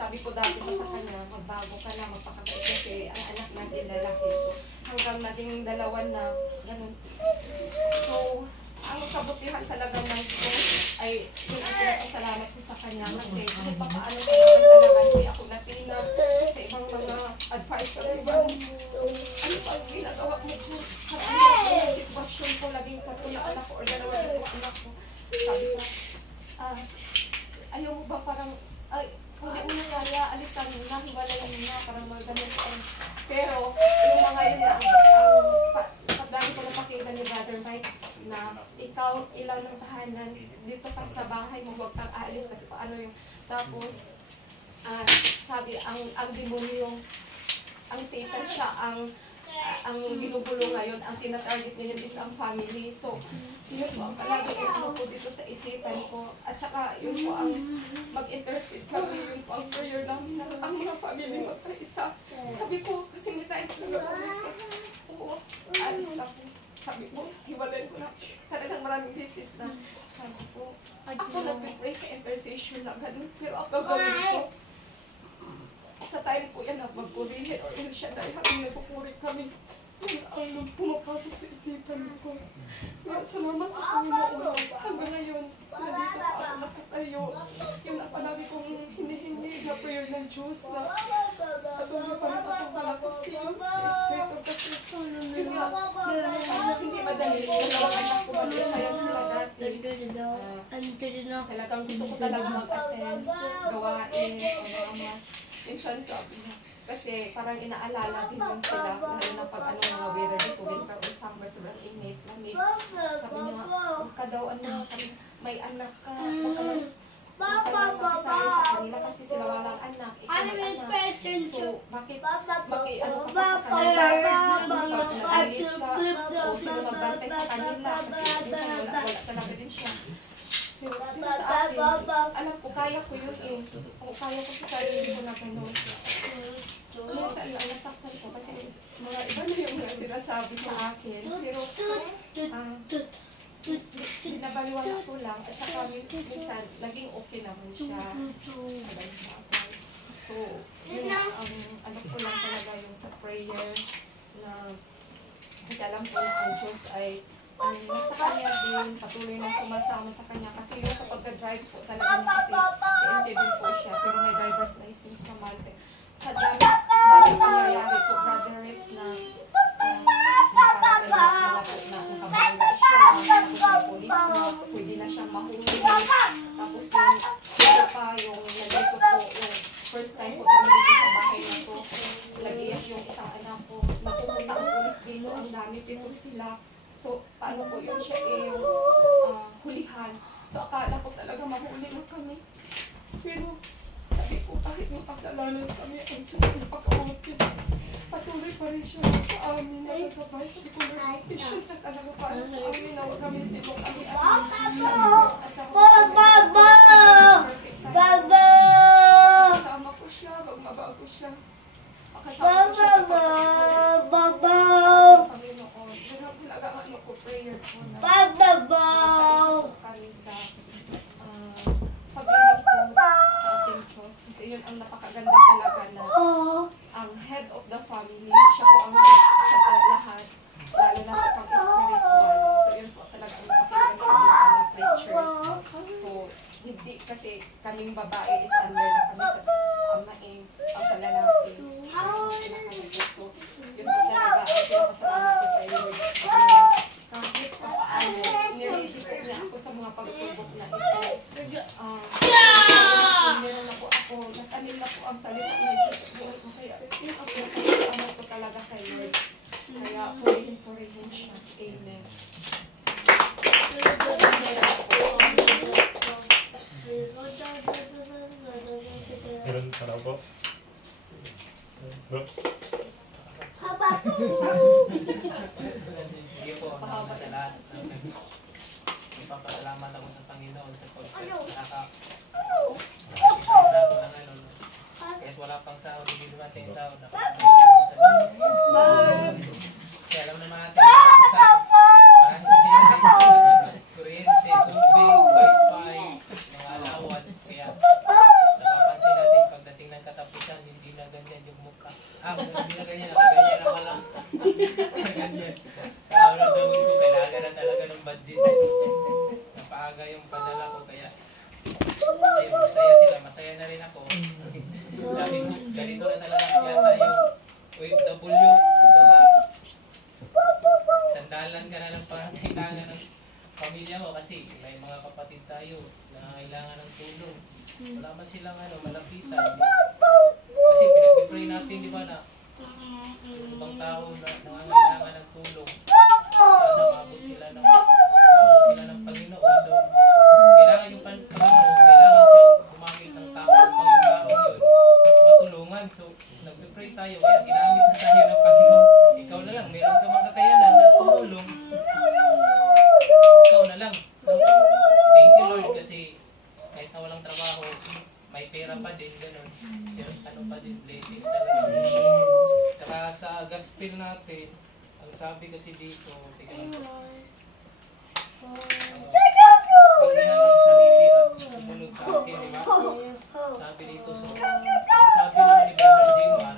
Sabi ko dati pa sa kanya, magbago ka na, magpakabait kasi ang anak natin lalaki. So, hanggang naging dalawa na, ganun. So, ang kabutihan talaga ng Diyos ay yun ang pinapasalamat ko sa kanya kasi kahit pa paano talaga hindi ako natina sa ibang mga advice ko, diba? Ano pa ang ginagawa mo ko? Ano yung sitwasyon ko, laging katulong anak ko or dalawa na anak ko. Sabi ko, ayaw mo ba parang, kung di mo na kaya, alisan mo na, hiwalayan mo na, parang mga ganun pa. Pero, yung mga yun na, dahil ko napakita ni Brother Mike na ikaw ilang ng tahanan, dito ka sa bahay mo, huwag kang aalis kasi paano yung, tapos, sabi, ang demonyo, ang Satan siya, ang ginugulo ngayon, ang tinatarget niya is ang family. So, yun po ang palagi ano po dito sa isipan ko. At saka, yun po ang mag-intercede kami, yun po ang prayer namin na ang mga family magkaisa. Sabi ko, kasi may time ko na oo, alis na po. Sabi ko, hiwalayin ko na. Talagang maraming beses na. Sabi ko, ako nag-pray sa intercession na ganun. Pero ang gagawin ko, sa time po yan na magpurihin or yun siya dahil habang nagpupuri kami, yun ang pumapasok sa isipan ko. Kaya salamat sa Panginoon. Hanggang ngayon, nandito pa ako nakatayo. Yun ang palagi kong hinihingi na prayer ng Diyos na patuloy pa rin akong malakasin sa Espiritu kasi yun nga, hindi madali. Dalawang anak ko Mag-ihayan sila dati. Talagang gusto ko talaga mag-attend, gawain, o mga mas. Minsan sabi niya, kasi parang inaalala din yun sila, lalo na pag mga weather dito, winter or summer, sobrang init, lamig. Sabi niya, ka daw, sabi, may anak ka, huwag ka lang mag-isaya sa kanila kasi sila walang anak, ikaw may anak. So, bakit ka pa sa kanila? Mas pag nag-ilit ka, o sino magbantay sa kanila, kasi minsan wala talaga din siya. So, yun sa akin, alam ko, kaya ko yun eh. Kung kaya ko sa sarili ko na gano'n. Minsan lang nasaktan ko kasi mga iba na yung mga sinasabi sa akin. Pero, binabaliwala ko lang at saka minsan naging okay naman siya. So, yun ang ano ko lang talaga yung sa prayer na kasi alam ko na ang Diyos ay nasa kanya din, patuloy na sumasama sa kanya kasi yung sa pagka-drive po talaga niya kasi TNT din po siya pero may driver's license naman. Sa dami nangyayari po, Brother Rex, na nakabawala siya, tapos may polis na, pwede na siyang mahuli. Tapos yung isa pa, yung nandito po, yung first time po kami dito sa bahay na to, nag-iyak yung isang anak ko, napupunta ang polis dito, ang dami po sila. So, paano po yun siya yung hulihan. So, akala ko talaga mahuli na kami. Pero, sabi ko, kahit makasalanan kami, ang Diyos ang napaka-open. Patuloy pa rin siya sa amin na nagabay. Sabi ko, Lord, special na talaga para sa amin na huwag kami tinong kami kasama ko siya, magmabago siya. Makasama ko siya sa Panginoon. Yun ang talaga ano ko, prayer ko na makaisa kami sa paglilingkod sa ating Diyos. Kasi yun ang napakaganda talaga na ang head of the family, siya po ang head sa lahat, lalo na po pang spiritual. So yun po talaga ang napakaganda sa mga preachers. So hindi kasi kaming babae is under na kami sa amaing o sa lalaki. So yun po talaga ang pinapasalamat ko kay Lord. Kahit pa paano, niready po niya ako sa mga pagsubok na ito. Meron na po ako, natanim na po ang salita ng Diyos. Kaya yun ang pinapasalamat ko talaga kay Lord. Kaya purihin siya. Amen. Meron pa daw po. Bro. Sige po, naman sa lahat. Magpapasalamat ako sa Panginoon sa nakakita ako ng ano. Kahit wala pang sahod, hindi dumating yung sahod. Nakapagpapasalamat ako sa business. Kasi alam naman natin katapusan. Marami kuryente, tubig, wifi, mga allowance. Kaya napapansin natin pagdating ng katapusan, hindi na ganyan yung mukha. Hindi na ganyan. Ganyan naman lang. Ganyan. Kaya walang gawin ko, kailangan na talaga ng budget. Napaaga yung padala ko, kaya ayun, masaya sila, masaya na rin ako. Dami ko, ganito na talaga yata yung OFW, kumbaga, sandalan ka na ng pangangailangan ng pamilya mo kasi may mga kapatid tayo na kailangan ng tulong. Wala man silang malapitan. Kasi pinag-pray natin, di ba, na yung ibang tao na nangangailangan ng tulong. Sana maabot sila ng Panginoon. So, kailangan yung Panginoon, kailangan siyang gumamit ng tao upang yung tao yun matulungan. So, nag-pray tayo, kaya ginamit na tayo ng Panginoon. Ikaw na lang, meron ka mga kakayanan na tumulong. Ikaw na lang. Thank you, Lord, kasi kahit na walang trabaho, may pera pa din, gano'n. Ano pa din, blessings talaga. Saka sa gospel natin, ang sabi kasi dito, tingnan mo, pagdihan ng sarili at sumunod sa akin, di ba? Sabi dito, so, sabi naman ni Brother Jimar,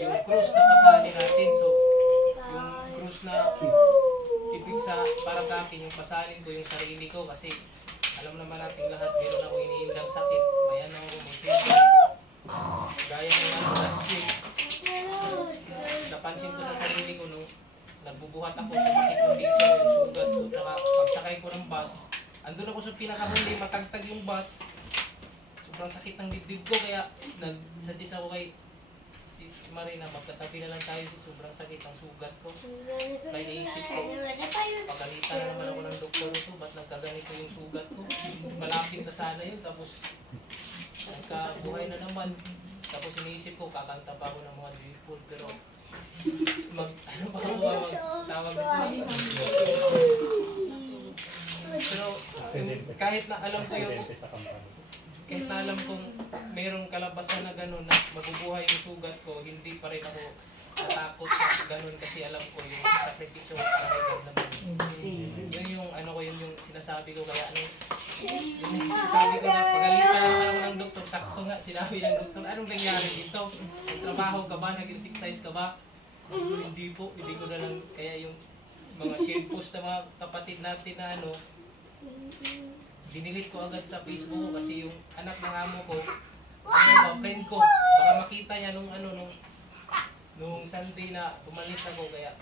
yung cross na pasanin natin, so, yung cross na ibig para sa akin, yung pasanin ko, yung sarili ko, kasi alam naman natin lahat, meron ako iniindang sakit, may may fever, gaya ng last week. Napansin ko sa sarili ko nung nagbubuhat ako, sumakit yung dito, yung sugat ko, tsaka andun ako sa pinakahuli, matagtag yung bus. Sobrang sakit ng dibdib ko, kaya nag-suggest ako kay Sis Marina, magkatabi na lang tayo kasi sobrang sakit ang sugat ko. Kaya naisip ko, pagalitan na naman ako ng doktor ito, ba't nagkaganito yung sugat ko? Malapit na sana yun, tapos nagkabuhay na naman. Tapos iniisip ko, kakanta pa ako ng mga joyful, pero ano pa ako tawag ito? Pero kahit na alam ko yung kahit na alam kong mayroong kalabasan na gano'n na mabubuhay yung sugat ko, hindi pa rin ako natakot sa gano'n kasi alam ko yung sakripisyo para kay God naman. Yun yung ano ko, yun yung sinasabi ko, kaya ano, yung sinasabi ko na pagalitan naman ng doktor, sakto nga sinabi ng doktor, anong nangyari dito? Trabaho ka ba? Nag-exercise ka ba? Hindi po, hindi ko na lang, kaya yung mga share post na mga kapatid natin na ano, dinilit ko agad sa Facebook ko kasi yung anak ng amo ko, friend ko, baka makita niya nung Sunday na umalis ako, kaya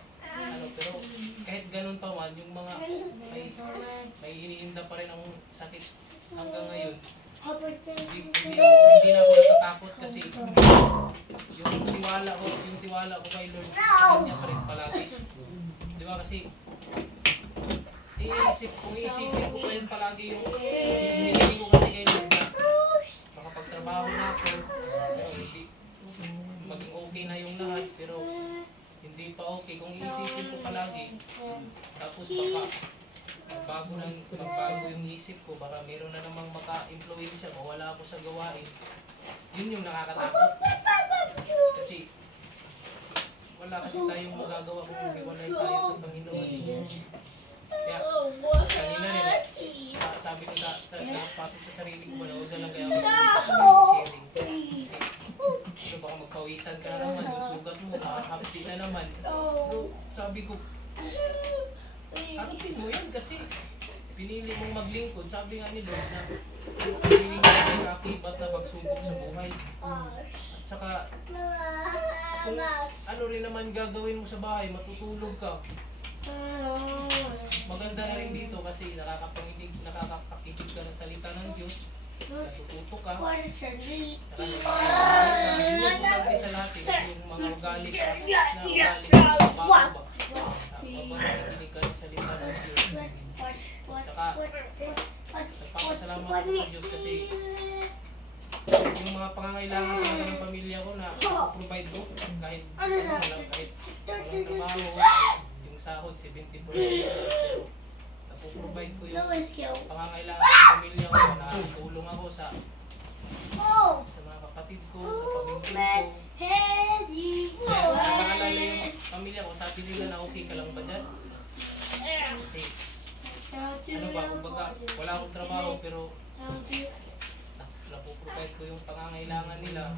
pero kahit ganun pa man, yung mga may iniinda pa rin ang sakit hanggang ngayon. Hindi na ako natatakot kasi yung tiwala ko kay Lord, sa kanya pa rin palagi. Di ba kasi iisipin ko pa yun palagi yung hinihingi ko kasi kay Lord na makapagtrabaho na ako, pero hindi maging okay na yung lahat, pero hindi pa okay kung iisipin ko palagi. Tapos baka magbago yung isip ko, baka meron na namang maka-influensya, mawala ako sa gawain. Yun yung nakakatakot. Kasi wala kasi tayong magagawa kung hindi wala tayo sa Panginoon. Kaya kanina rin, sabi ko napasok sa sarili ko na huwag na lang kaya sharing. Kasi baka magpawisan ka naman, yung sugat mo, nakahapti na naman. Sabi ko, harapin mo yan kasi pinili mong maglingkod. Sabi nga ni Lord na pinili mo yung akibat na magsugod sa buhay. At saka, kung ano rin naman gagawin mo sa bahay, matutulog ka. Maganda na rin dito kasi nakakapakinig ka ng salita ng Diyos. Natututo ka. Saka hindi mo kasi sa lahat kasi yung mga ugali na ugali na bago ba. Makikinig ka ng salita ng Diyos. Saka nagpapasalamat ako sa Diyos kasi yung mga pangangailangan talaga ng pamilya ko na provide ko kahit kahit walang trabaho, yung sahod 70%, pero napoprovide ko yung pangangailangan ng pamilya ko, nakatulong ako sa mga kapatid ko, sa pamilya ko. Kaya nakakalala yung pamilya ko, sabi nila na okay ka lang ba dyan? Kasi ano ba, kumbaga wala akong trabaho pero napoprovide ko yung pangangailangan nila.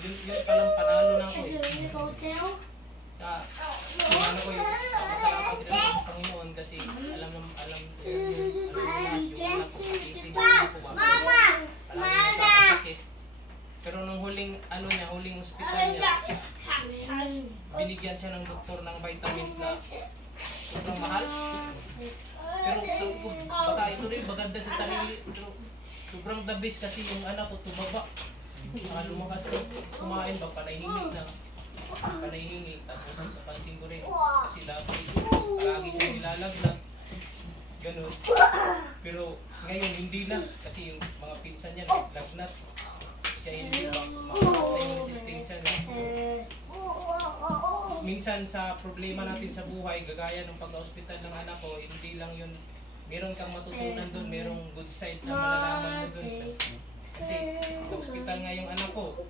Yun palang panalo na ako eh. Ano ko yung papasalamat din ako sa Panginoon kasi alam ko yung anak ko sakitin ko ba. Palagi nagkakasakit. Pero nung huling hospital niya, binigyan siya ng doktor ng vitamins na sobrang mahal. Pero baka ito rin maganda sa sarili. Pero sobrang the best kasi yung anak ko tumaba. Lumakas na kumain ba, panahingi na. Panahingi. Tapos napansin ko rin kasi dati palagi siya nilalagnat. Ganun. Pero ngayon hindi na kasi yung mga pinsan niya naglagnat. Siya hindi makakita yung resistensya niya. Minsan sa problema natin sa buhay, gagaya ng pag-hospital ng anak ko, hindi lang yun, meron kang matutunan doon, merong good side na malalaman mo doon. Kasi hospital nga yung anak ko.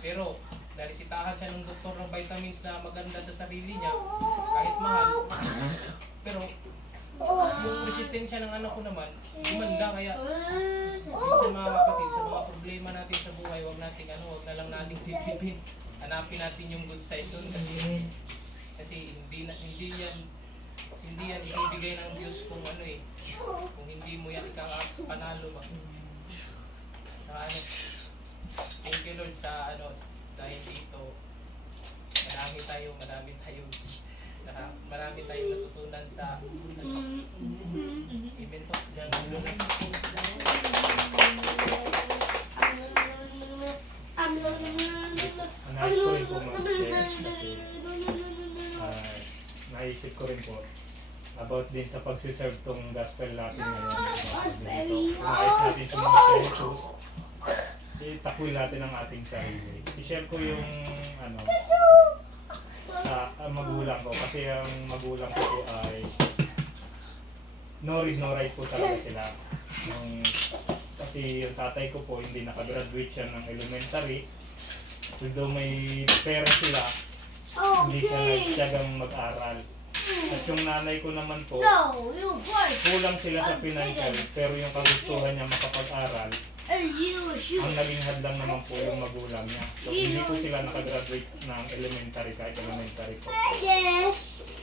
Pero narisitahan siya ng doktor ng vitamins na maganda sa sarili niya, kahit mahal. Pero yung resistensya ng anak ko naman, gumanda. Kaya minsan mga kapatid, sa mga problema natin sa buhay, wag na lang nating pipipin. Hanapin natin yung good side doon kasi hindi yan ibibigay ng Diyos kung kung hindi mo yan panalo ba. Sa thank you Lord sa dahil dito marami tayong Saka marami tayong natutunan sa evento ng lunas. Nais ko rin po mag-share kasi naisip ko rin po about din sa pagsiserve tong gospel natin ngayon. Nais natin sumunod kay Jesus, itakwil natin ang ating sarili. I-share ko yung sa magulang ko kasi ang magulang ko po ay no read no write po talaga sila. Kasi yung tatay ko po hindi nakagraduate siya ng elementary. Although may pera sila, hindi siya nagsiyagang mag-aral. At yung nanay ko naman po, kulang sila sa financial, pero yung kagustuhan niya makapag-aral, ang naging hadlang naman po yung magulang niya. So hindi po sila nakagraduate ng elementary kahit elementary po.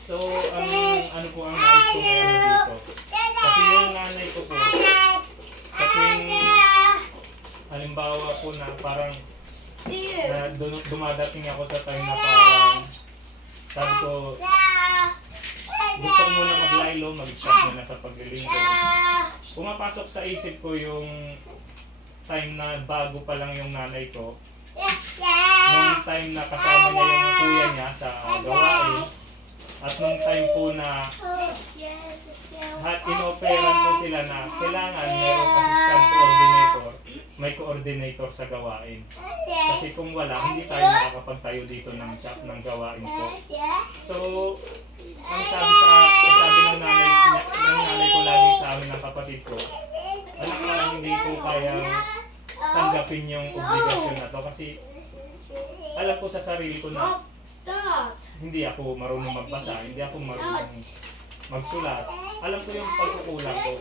So ano po ang nais ko ngayon dito? Kasi yung nanay ko po, kapag halimbawa po na parang na dumadating ako sa time na parang sabi ko gusto ko muna mag-lilo, mag-start muna sa paglilingkod. Pumapasok sa isip ko yung time na bago pa lang yung nanay ko, nung time na kasama niya yung kuya niya sa gawain, at nung time po na inoperan po sila na kailangan merong assistant coordinator, may coordinator sa gawain. Kasi kung wala, hindi tayo makakapagtayo dito ng shop ng gawain po. So, ang sabi ng nanay ko lagi sa amin ng kapatid ko, anak na hindi ko kayang tanggapin yung obligasyon na to kasi alam ko sa sarili ko na hindi ako marunong magbasa, hindi ako marunong magsulat. Alam ko yung pagkukulang ko.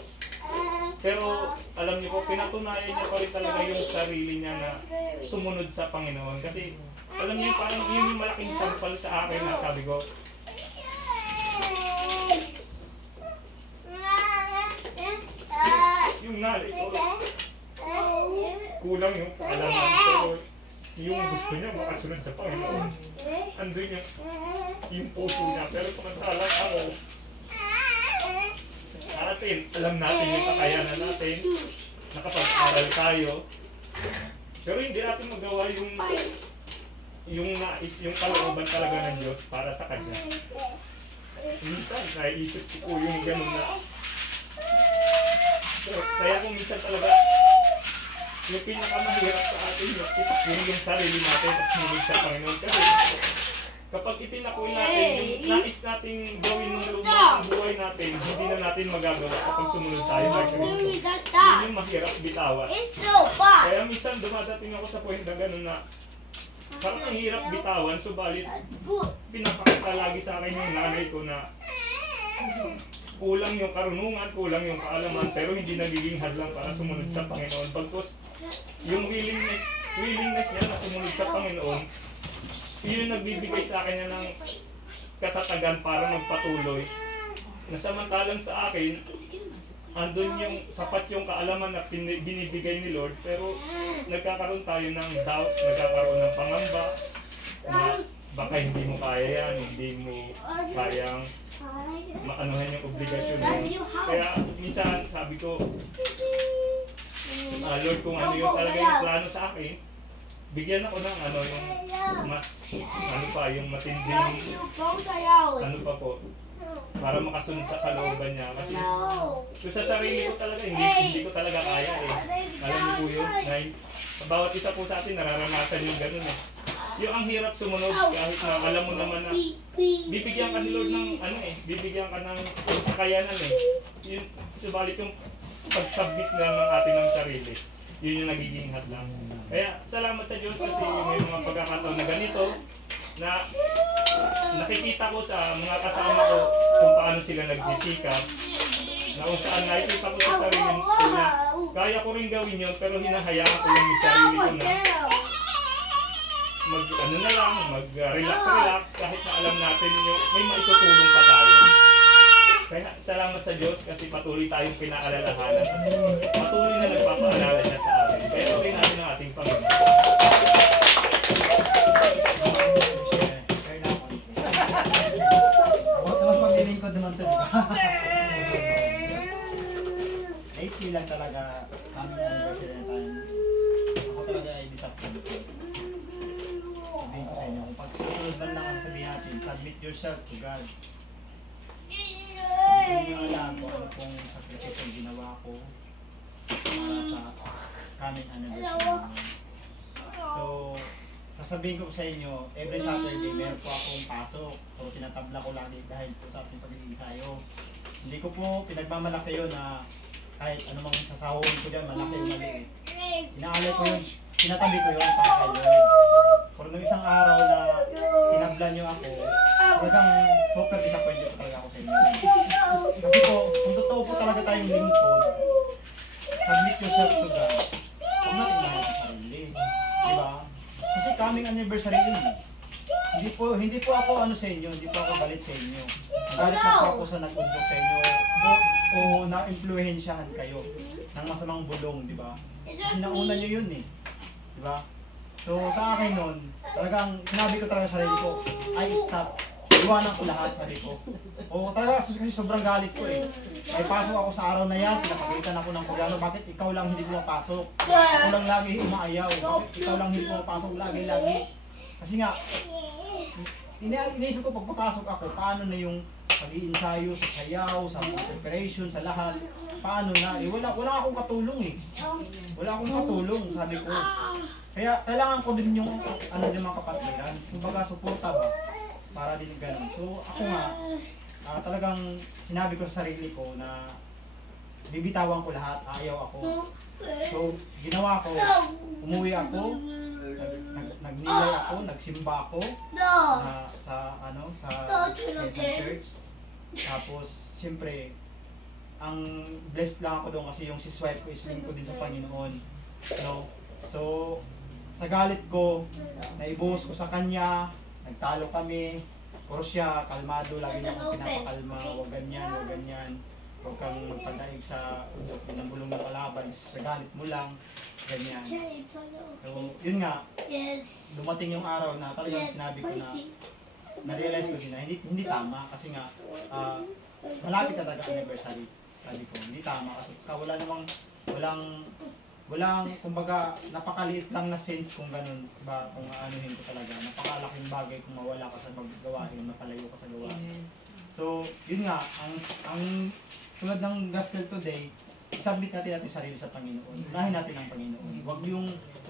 Pero alam niyo po, pinatunayan niya pa rin talaga yung sarili niya na sumunod sa Panginoon. Kasi alam niyo, parang yun yung malaking sampal sa akin na sabi ko, yung nanay ko, kulang yung kaalaman, pero yung gusto niya makasunod sa Panginoon. Andun yung puso niya, pero samantalang ako, sa atin, alam natin yung kakayanan natin, nakapag-aral tayo, pero hindi natin magawa yung nais, yung kalooban talaga ng Diyos para sa Kanya. Minsan, naisip ko po yung gano'n na, kaya kung minsan talaga, yung pinakamahirap sa atin, yung sarili natin at sumunod sa Panginoon. Kasi kapag itinakwil natin, yung nais nating gawin ng lumang buhay natin, hindi na natin magagawa kapag sumunod tayo kay Kristo. Yun yung mahirap bitawan. Kaya minsan dumadating ako sa point na gano'n na parang ang hirap bitawan, subalit pinapakita lagi sa akin yung nanay ko na kulang yung karunungan, kulang yung kaalaman, pero hindi nagiging hadlang para sumunod sa Panginoon. Pagkos yung willingness niya na sumunod sa Panginoon, yun yung nagbibigay sa akin niya ng katatagan para magpatuloy. Na samantalang sa akin, andun yung sapat yung kaalaman na binibigay ni Lord, pero nagkakaroon tayo ng doubt, nagkakaroon ng pangamba na baka hindi mo kaya yan, hindi mo kayang maanuhan yung obligasyon mo. Kaya minsan sabi ko, Lord, kung ano yung talaga yung plano sa akin, bigyan ako ng yung mas yung matinding pa po para makasunod sa kalooban niya. Kasi so sa sarili ko talaga, hindi ko talaga kaya eh. Alam mo po yun, bawat isa po sa atin nararanasan yung gano'n eh. Yung ang hirap sumunod kahit na alam mo naman na bibigyan ka ni Lord ng bibigyan ka ng kakayanan eh. Yun, subalit yung pag-submit lang ng atin ng sarili, yun yung nagiging hadlang. Kaya salamat sa Diyos kasi may mga pagkakataon na ganito na nakikita ko sa mga kasama ko kung paano sila nagsisikap, na kung saan nakikita ko sa sarili ko na kaya ko rin gawin yun, pero hinahayaan ko yung sarili ko na mag-relax kahit na alam natin yung may maitutulong pa tayo. Kaya salamat sa Diyos kasi patuloy tayong pinaalalahanan. Patuloy na nagpapaalala niya sa atin. Kaya tuloy natin ang ating Panginoon. Lately lang talaga kami anniversary na time. Ako talaga ay disappointed. Sabihin ko sa inyo, kung pag susunod man lang ang sabihin natin, submit yourself to God. Hindi nyo alam kung ano pong sakripisyo yung ginawa ko para sa coming anniversary namin. So, sasabihin ko sa inyo, every Saturday meron po akong pasok. So, tinatabla ko lagi dahil po sa ating pag-iisayo. Hindi ko po pinagmamalaki yun na kahit anumang sasahawin ko dyan, malaki o maliit. Inaalay ko yun, tinatabi ko yun para kay Lord. Pero nung isang araw na tinabla nyo ako, talagang super disappointed po talaga ako sa inyo. Kasi po, kung totoo po talaga tayong lingkod, submit yourself to God. Huwag natin lahat sa sarili. Diba? Kasi coming anniversary yun. Hindi po ako ano sa inyo, hindi po ako galit sa inyo. Galit na po ako sa nag-udyok sa inyo o na-influensyahan kayo ng masamang bulong, di ba? Kasi nauna nyo yun eh. Di ba? So sa akin nun, talagang sinabi ko talaga sa sarili ko, I stop. Iwanan ko lahat, sabi ko. O talaga kasi sobrang galit ko eh. May pasok ako sa araw na yan, pinapagalitan ako ng Koreano, bakit ikaw lang hindi pumapasok? Ako lang lagi umaayaw, bakit ikaw lang hindi pumapasok lagi-lagi? Kasi nga, iniisip ko pagpapasok ako, paano na yung pag-iinsayo sa sayaw, sa preparation, sa lahat, paano na? Eh, wala akong katulong eh. Wala akong katulong, sabi ko. Kaya kailangan ko din yung mga kapatiran, kumbaga suporta ba, para din ganun. So ako nga, talagang sinabi ko sa sarili ko na bibitawan ko lahat, ayaw ako. So ginawa ko, umuwi ako, nagnilay ako, nagsimba ako sa church. Tapos siyempre ang blessed lang ako doon kasi yung sis wife ko is link ko din sa Panginoon. So sa galit ko, naibuhos ko sa kanya, nagtalo kami, pero siya kalmado, lagi niya akong pinapakalma, huwag ganyan. Huwag kang magpadaig sa ng bulong ng kalaban, sa galit mo lang, ganyan. So, yun nga, dumating yung araw na talagang sinabi ko na na-realize ko din na hindi tama kasi nga malapit na talaga anniversary. Sabi ko, hindi tama kasi walang kumbaga napakaliit lang na sense kung ganun ba, kung aanuhin ko talaga. Napakalaking bagay kung mawala ka sa paggawain, mapalayo ka sa gawain. So, yun nga, ang tulad ng gospel today, isubmit natin sarili sa Panginoon. Unahin natin ang Panginoon.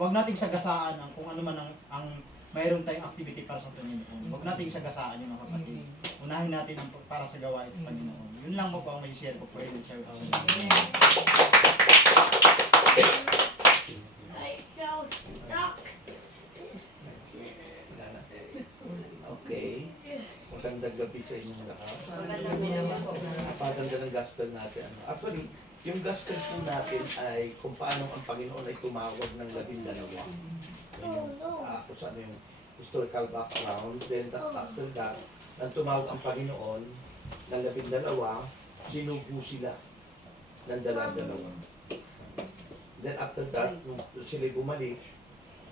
Wag nating sagasaan ang kung ano man ang mayroon tayong activity para sa Panginoon. Wag nating sagasaan yung mga kapatid. Unahin natin ang para sa gawain sa Panginoon. Yun lang po ang may share ko for every service. Okay. Magandang gabi sa inyong lahat. Napaganda ng gospel natin. Actually, yung gospel po natin ay kung paano ang Panginoon ay tumawag ng 12. Kung saan yung historical background. Then after that, nang tumawag ang Panginoon ng 12, sinugo sila ng 12. Then after that, nung sila bumalik,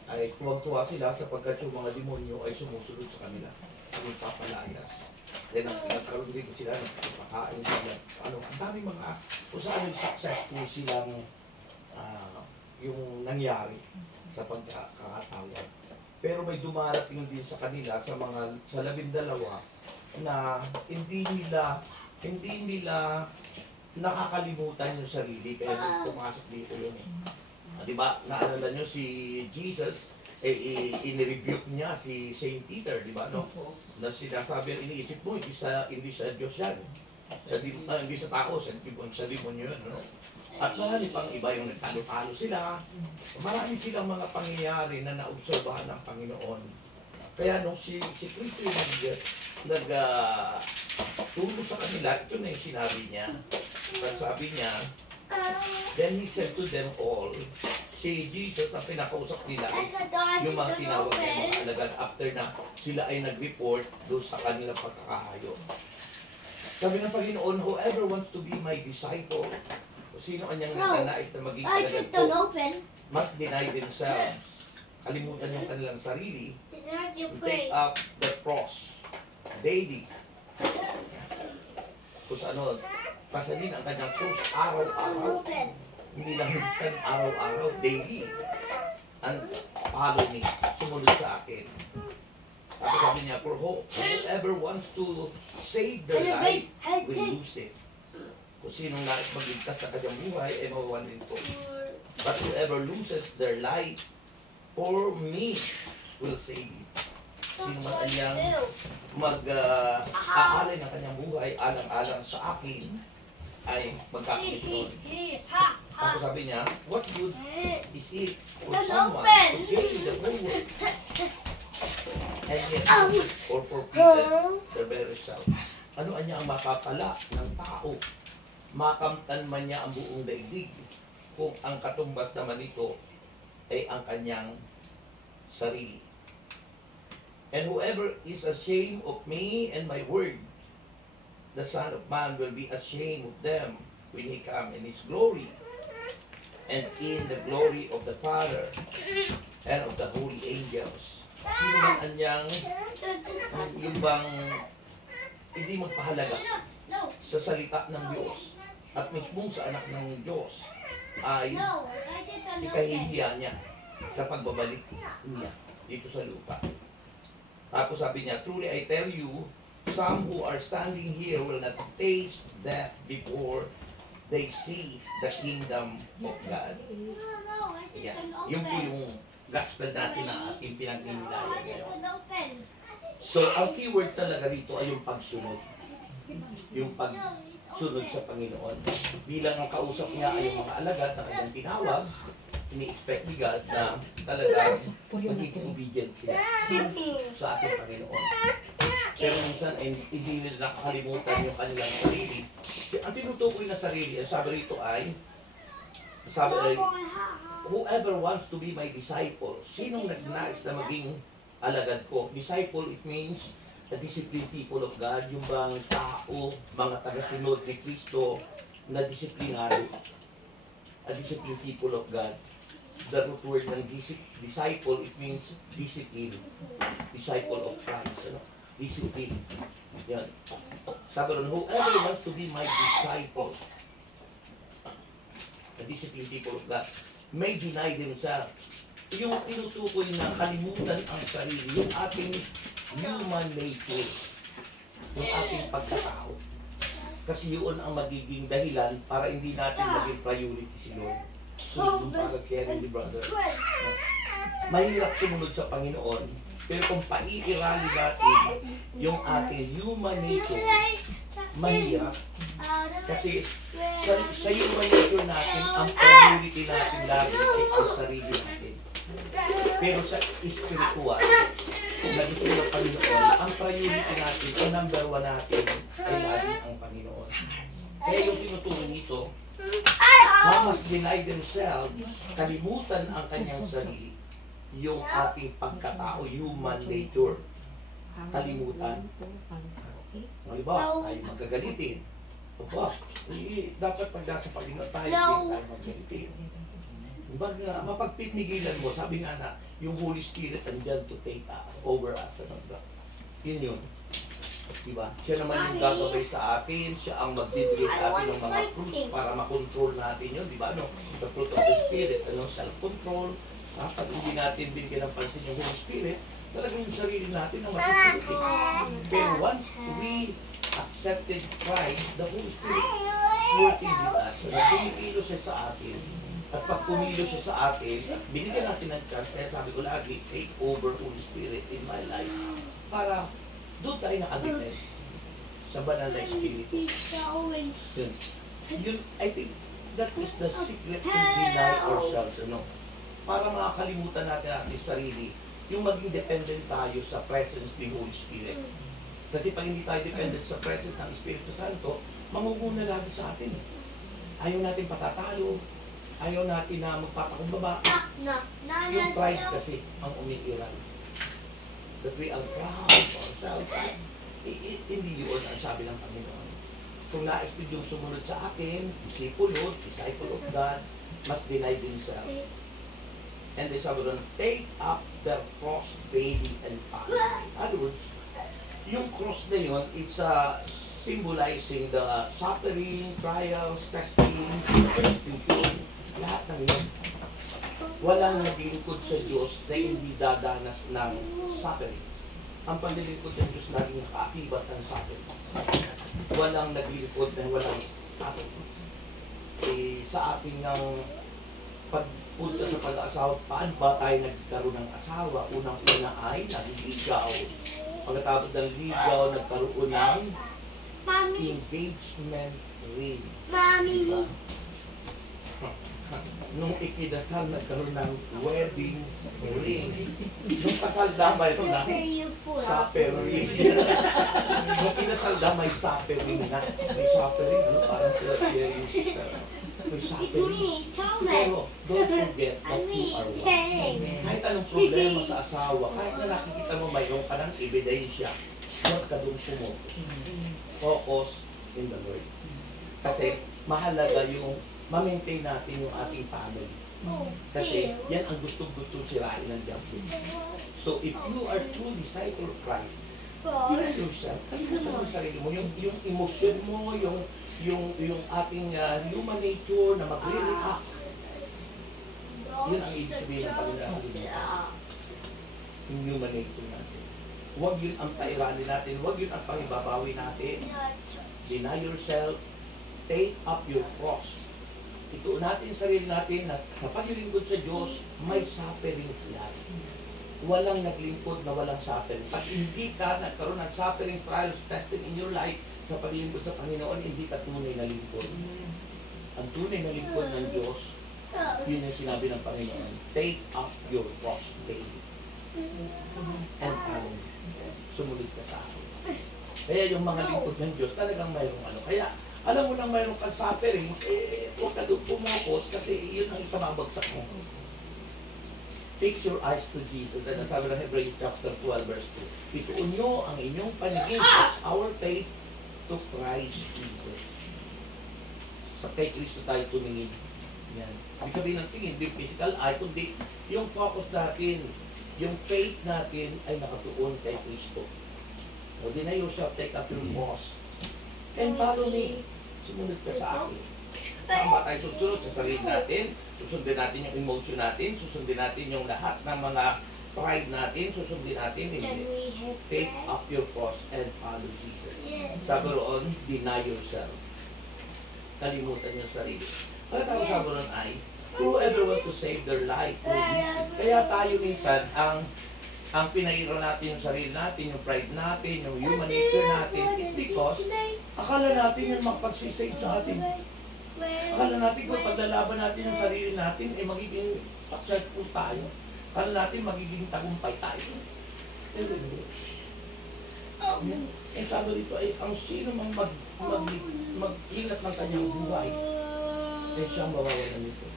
ay tuwang-tuwa sila sapagkat yung mga demonyo ay sumusunod sa kanila. Yung papalayas. Then nagkaroon dito sila, nagpapakain sila. Ang daming mga, kung saan yung successful silang yung nangyari sa pagkakatawag. Pero may dumarating din sa kanila sa 12 na hindi nila nakakalimutan yung sarili kaya pumasok dito yun eh. Diba? Naalala nyo si Jesus, in-rebuke niya si Saint Peter, diba? No? Na sinasabi, iniisip mo, hindi sa Diyos yan. Hindi sa tao, sa demonyo yun. No? At marami pang iba yung nagtalo-talo sila. Marami silang mga pangyayari na naobserbahan ng Panginoon. Kaya nung si Kristo yung nagtulong sa kanila, ito na yung sinabi niya. Sabi niya, then he said to them all, si Jesus na pinakausap nila ay yung mga tinawag ng mga alagad after na sila ay nag-report doon sa kanilang pagkakahayo. Sabi ng Panginoon, whoever wants to be my disciple, sino kanyang nagnanais na maging alagad ko, must deny themselves. Kalimutan yung kanilang sarili, to take up the cross daily kung ano, pasanin ang kanyang krus araw-araw. Hindi lang minsan araw-araw, daily. And follow me, sumunod sa akin. Tapos sabi niya, for whoever wants to save their life will lose it. Kung sinong nais magligtas sa kanyang buhay, ay mawawalan nito. But whoever loses their life for me will save it. Sino man anyang mag-aalay ng kanyang buhay alang-alang sa akin ay magkakit nun. Tapos sabi niya, what good is it for someone to gain the whole world and yet lose or forfeit their very self? Ano anya ang mapapala ng tao? Makamtan man niya ang buong daigdig kung ang katumbas naman nito ay ang kanyang sarili. And whoever is ashamed of me and my word, the Son of Man will be ashamed of them when he come in his glory and in the glory of the Father and of the holy angels. Sino man anyang yung bang hindi magpahalaga sa salita ng Diyos at mismo sa anak ng Diyos ay ikahihiya niya sa pagbabalik niya dito sa lupa. Tapos sabi niya, truly I tell you, some who are standing here will not taste death before they see the kingdom of God. Yeah. Yung po yung gospel natin na ating pinag-iminayan ngayon. So, ang keyword talaga rito ay yung pagsunod. Yung pagsunod sa Panginoon. Bilang ang kausap niya ay yung mga alagad na kanyang tinawag, ini-expect ni God na talagang magiging obedient sila sa ating Panginoon. Pero minsan ay hindi nila nakakalimutan yung kanilang sarili. Ang tinutukoy na sarili, ang sabi rito ay, whoever wants to be my disciple, sinong nagnais na maging alagad ko? Disciple, it means a disciplined people of God, yung bang tao, mga tagasunod ni Kristo na disiplinado. A disciplined people of God. The root word ng disciple, it means discipline. Disciple of Christ. Ano? Discipline. Yan. Sabi ron, whoever wants to be my disciple, the disciplined people of God, may deny themselves. Yung tinutukoy na kalimutan ang sarili, yung ating human nature, yung ating pagkatao. Kasi yun ang magiging dahilan para hindi natin maging priority si Lord. Sumunod para siya ni brother. Mahirap sumunod sa Panginoon, pero kung paiirali natin yung ating human nature, mahirap. Kasi sa human nature natin, ang priority natin lagi ay ang sarili natin. Pero sa spiritual, kung gusto ng Panginoon, ang priority natin, ang number one natin, ay lagi ang Panginoon. Kaya yung tinutulong nito, how must deny themselves, kalimutan ang kanyang sarili, yung ating pagkatao, human nature, kalimutan. Halimbawa, tayo magkagalitin. Dapat pag nasa Panginoon tayo, hindi tayo magkagalitin. Baga, mapagpipigilan mo, sabi nga na, yung Holy Spirit andyan to take over us. Yun yun. Diba? Siya naman yung gagawin sa atin, siya ang magbibigay sa atin ng mga fruits para makontrol natin yun. Diba? Ano? The fruit of the Spirit, self-control. Kapag hindi natin binigyan ng pansin yung Holy Spirit, talagang yung sarili natin ang masusunod. Pero once we accepted Christ, the Holy Spirit is working with us. So, kumikilos siya sa atin. At pag kumilos siya sa atin, at binigyan natin ng chance, kaya sabi ko lagi, take over Holy Spirit in my life. Para doon tayo nakagitay sa banal na Espiritu. Yun, I think that is the secret to deny ourselves. Ano? Para makakalimutan natin ang ating sarili, yung maging dependent tayo sa presence ni Holy Spirit. Kasi pag hindi tayo dependent sa presence ng Espiritu Santo, mangunguna lagi sa atin. Ayaw natin patatalo, ayaw natin na magpapakumbaba. Yung pride kasi ang umiiral. That we are proud of ourselves. Hindi yun ang sabi ng Panginoon. Kung nais yung sumunod sa akin, disciple of God, must deny themselves. And they sabi doon, take up their cross daily and follow. In other words, yung cross na yun, it's symbolizing the suffering, trials, testing, persecution, lahat ng yun. Walang naglilingkod sa Diyos na hindi dadanas ng suffering. Ang paglilingkod ng Diyos laging nakaakibat ng suffering. Walang naglilingkod na walang suffering. Sa ating pagpunta sa pag-asawa, paano ba tayo nagkaroon ng asawa? Unang-una ay naliligaw. Pagkatapos ng ligaw, nagkaroon ng engagement ring. Diba? Nung ikidasal, nagkaroon ng wedding ring. Nung kasal damay ito na, supper ring. Nung kinasal damay, supper ring na. May supper ring, ano parang sila serious. May supper ring. Pero, don't forget that you are one. Kahit anong problema sa asawa, kahit na nakikita mo mayroon ka ng ebidensya, huwag ka doon focus. Focus in the Lord. Kasi, mahalaga yung ma-maintain natin yung ating family. Kasi yan ang gustong-gusto sirain ng diablo. So if you are true disciple of Christ, deny yourself. Kasi mo sarili mo, yung emotion mo, yung ating human nature na mag-react. Yun ang ibig sabihin ng Panginoon. Yung human nature natin. Huwag yun ang pairanin natin, huwag yun ang pangibabawi natin. Deny yourself, take up your cross. Ito natin sarili natin na sa paglilingkod sa Diyos, may suffering sila. Walang naglingkod na walang suffering. Pag hindi ka nagkaroon ng suffering, trials, testing in your life, sa paglilingkod sa Panginoon, hindi ka tunay na lingkod. Ang tunay na lingkod ng Diyos, yun yung sinabi ng Panginoon, take up your cross daily. And follow me. Sumunod ka sa akin. Kaya yung mga lingkod ng Diyos, talagang mayroong ano. Kaya, alam mo nang mayroong kang suffering, huwag ka doon pumokos kasi yun ang ikamabagsak mo. Fix your eyes to Jesus. And sabi ng Hebrews chapter 12 verse 2. Ituon nyo ang inyong paningin, that's our faith, to Christ Jesus. Sa kay Kristo tayo tumingin. Yan. Ibig sabihin ng tingin, hindi physical eye, kundi yung focus natin, yung faith natin ay nakatuon kay Kristo. So, deny yourself, take up your cross. And follow me. Sumunod ka sa akin. Saan ba tayo susunod? Sa sarili natin, susundin natin yung emotion natin, susundin natin yung lahat ng mga pride natin, susundin natin, hindi. Take up your cross and follow Jesus. Sabi roon, deny yourself. Kalimutan yung sarili. Pagkatapos sabi roon ay, whoever want to save their life will lose it. Kaya tayo minsan, ang pinaira natin yung sarili natin, yung pride natin, yung human nature natin, it's because akala natin yung magpagsisave sa atin. Akala natin kung paglalaban natin yung sarili natin, magiging successful tayo. Akala natin magiging tagumpay tayo. Pero hindi. Eh sabi dito ay, ang sino mang mag-ingat ng kanyang buhay, eh siyang mawawalan nito.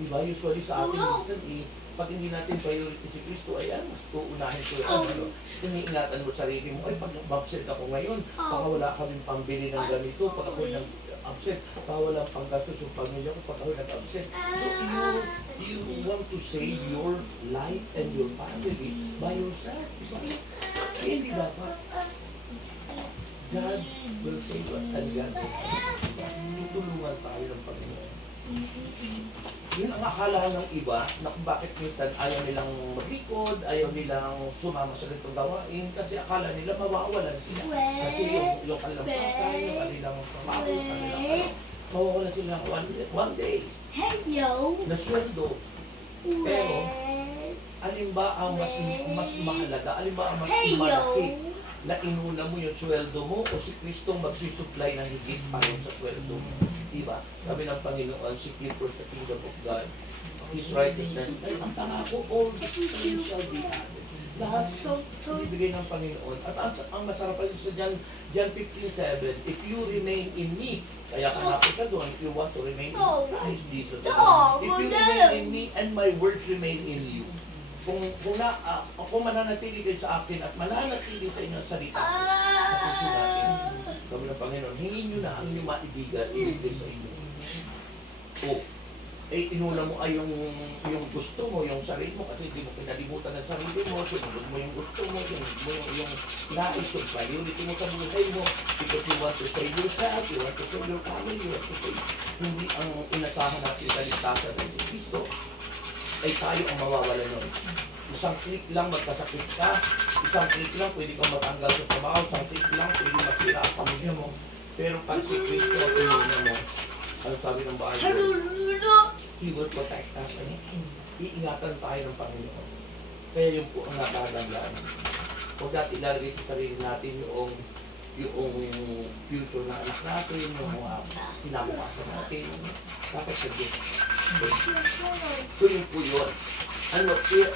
Di ba? Usually sa atin, pag hindi natin priority si Kristo, ayan, mas uunahin ko yung iniingatan mo sarili mo, ay pag absent ako ngayon, baka wala kaming pambili ng ganito, pag ako nag-absent, baka wala pang gastos yung pamilya ko, pag ako nag-absent. So you want to save your life and your family by yourself. Diba? Hindi dapat. God will save us and God will save us. Tutulungan tayo ng Panginoon. Yun ang akala ng iba na kung bakit minsan ayaw nilang maglikod, ayaw nilang sumama sa ganitong gawain kasi akala nila mawawalan sila. Kasi yung kanilang patay, yung kanilang pamako, yung kanilang mawawalan sila ng one day na sweldo. Pero, alin ba ang mas mahalaga? Alin ba ang mas malaki na inuna mo yung sweldo mo o si Kristong magsusupply ng higit pa rin sa sweldo mo? Diba? Sabi ng Panginoon, seek ye first the kingdom of God, His righteousness, ay ang pangako, all these things shall be added. Lahat ibigay ng Panginoon. At ang masarap pa sa John 15:7, if you remain in me, kaya kanapit ka doon, if you want to remain in Christ Jesus. If you remain in me and my words remain in you, kung mananatili kayo sa akin at mananatili sa inyong salita, napusin natin. Sabi ng Panginoon, hingin nyo na ang inyong maibigan, ibigay sa inyo. inuna mo ay yung gusto mo, yung sarili mo, kasi hindi mo kinalimutan ng sarili mo, sinunod mo yung gusto mo, sinunod mo yung nais, yung priority mo sa buhay mo, because you want to save yourself, you want to save your family, you want to save, hindi ang inasahan natin sa ligtasan ng si Cristo, ay tayo ang mawawala nun. Isang click lang magkasakit ka, isang click lang pwede kang matanggal sa trabaho, isang click lang pwede masira ang pamilya mo. Pero pag si Cristo ang inuna mo, ano sabi ng Bible? He will protect us. Iingatan tayo ng Panginoon. Kaya yun po ang nakakagandaan. Huwag natin ilalagay sa sarili natin yung future na anak natin, yung mga pinabukasan natin. Dapat sa Diyos. So yun po yun. And what good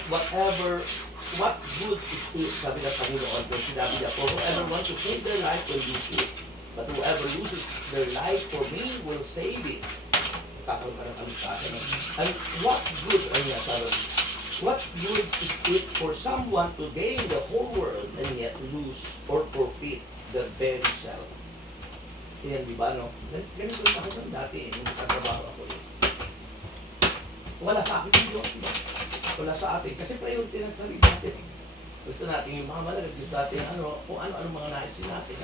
is it, sabi ng Panginoon, kung sinabi niya, for whoever wants to save their life will lose it. But whoever loses their life for me will save it. Kakaroon ka ng kaligtasan. And what good, what good is it for someone to gain the whole world and yet lose or forfeit the very self? Yan, di ba, no? Ganito rin ako dati, nung nakatrabaho ako yun. Wala sa akin yung Diyos, diba? Wala sa atin. Kasi priority ng sarili natin. Gusto natin yung mga malagat, gusto natin kung ano-ano mga naisin natin,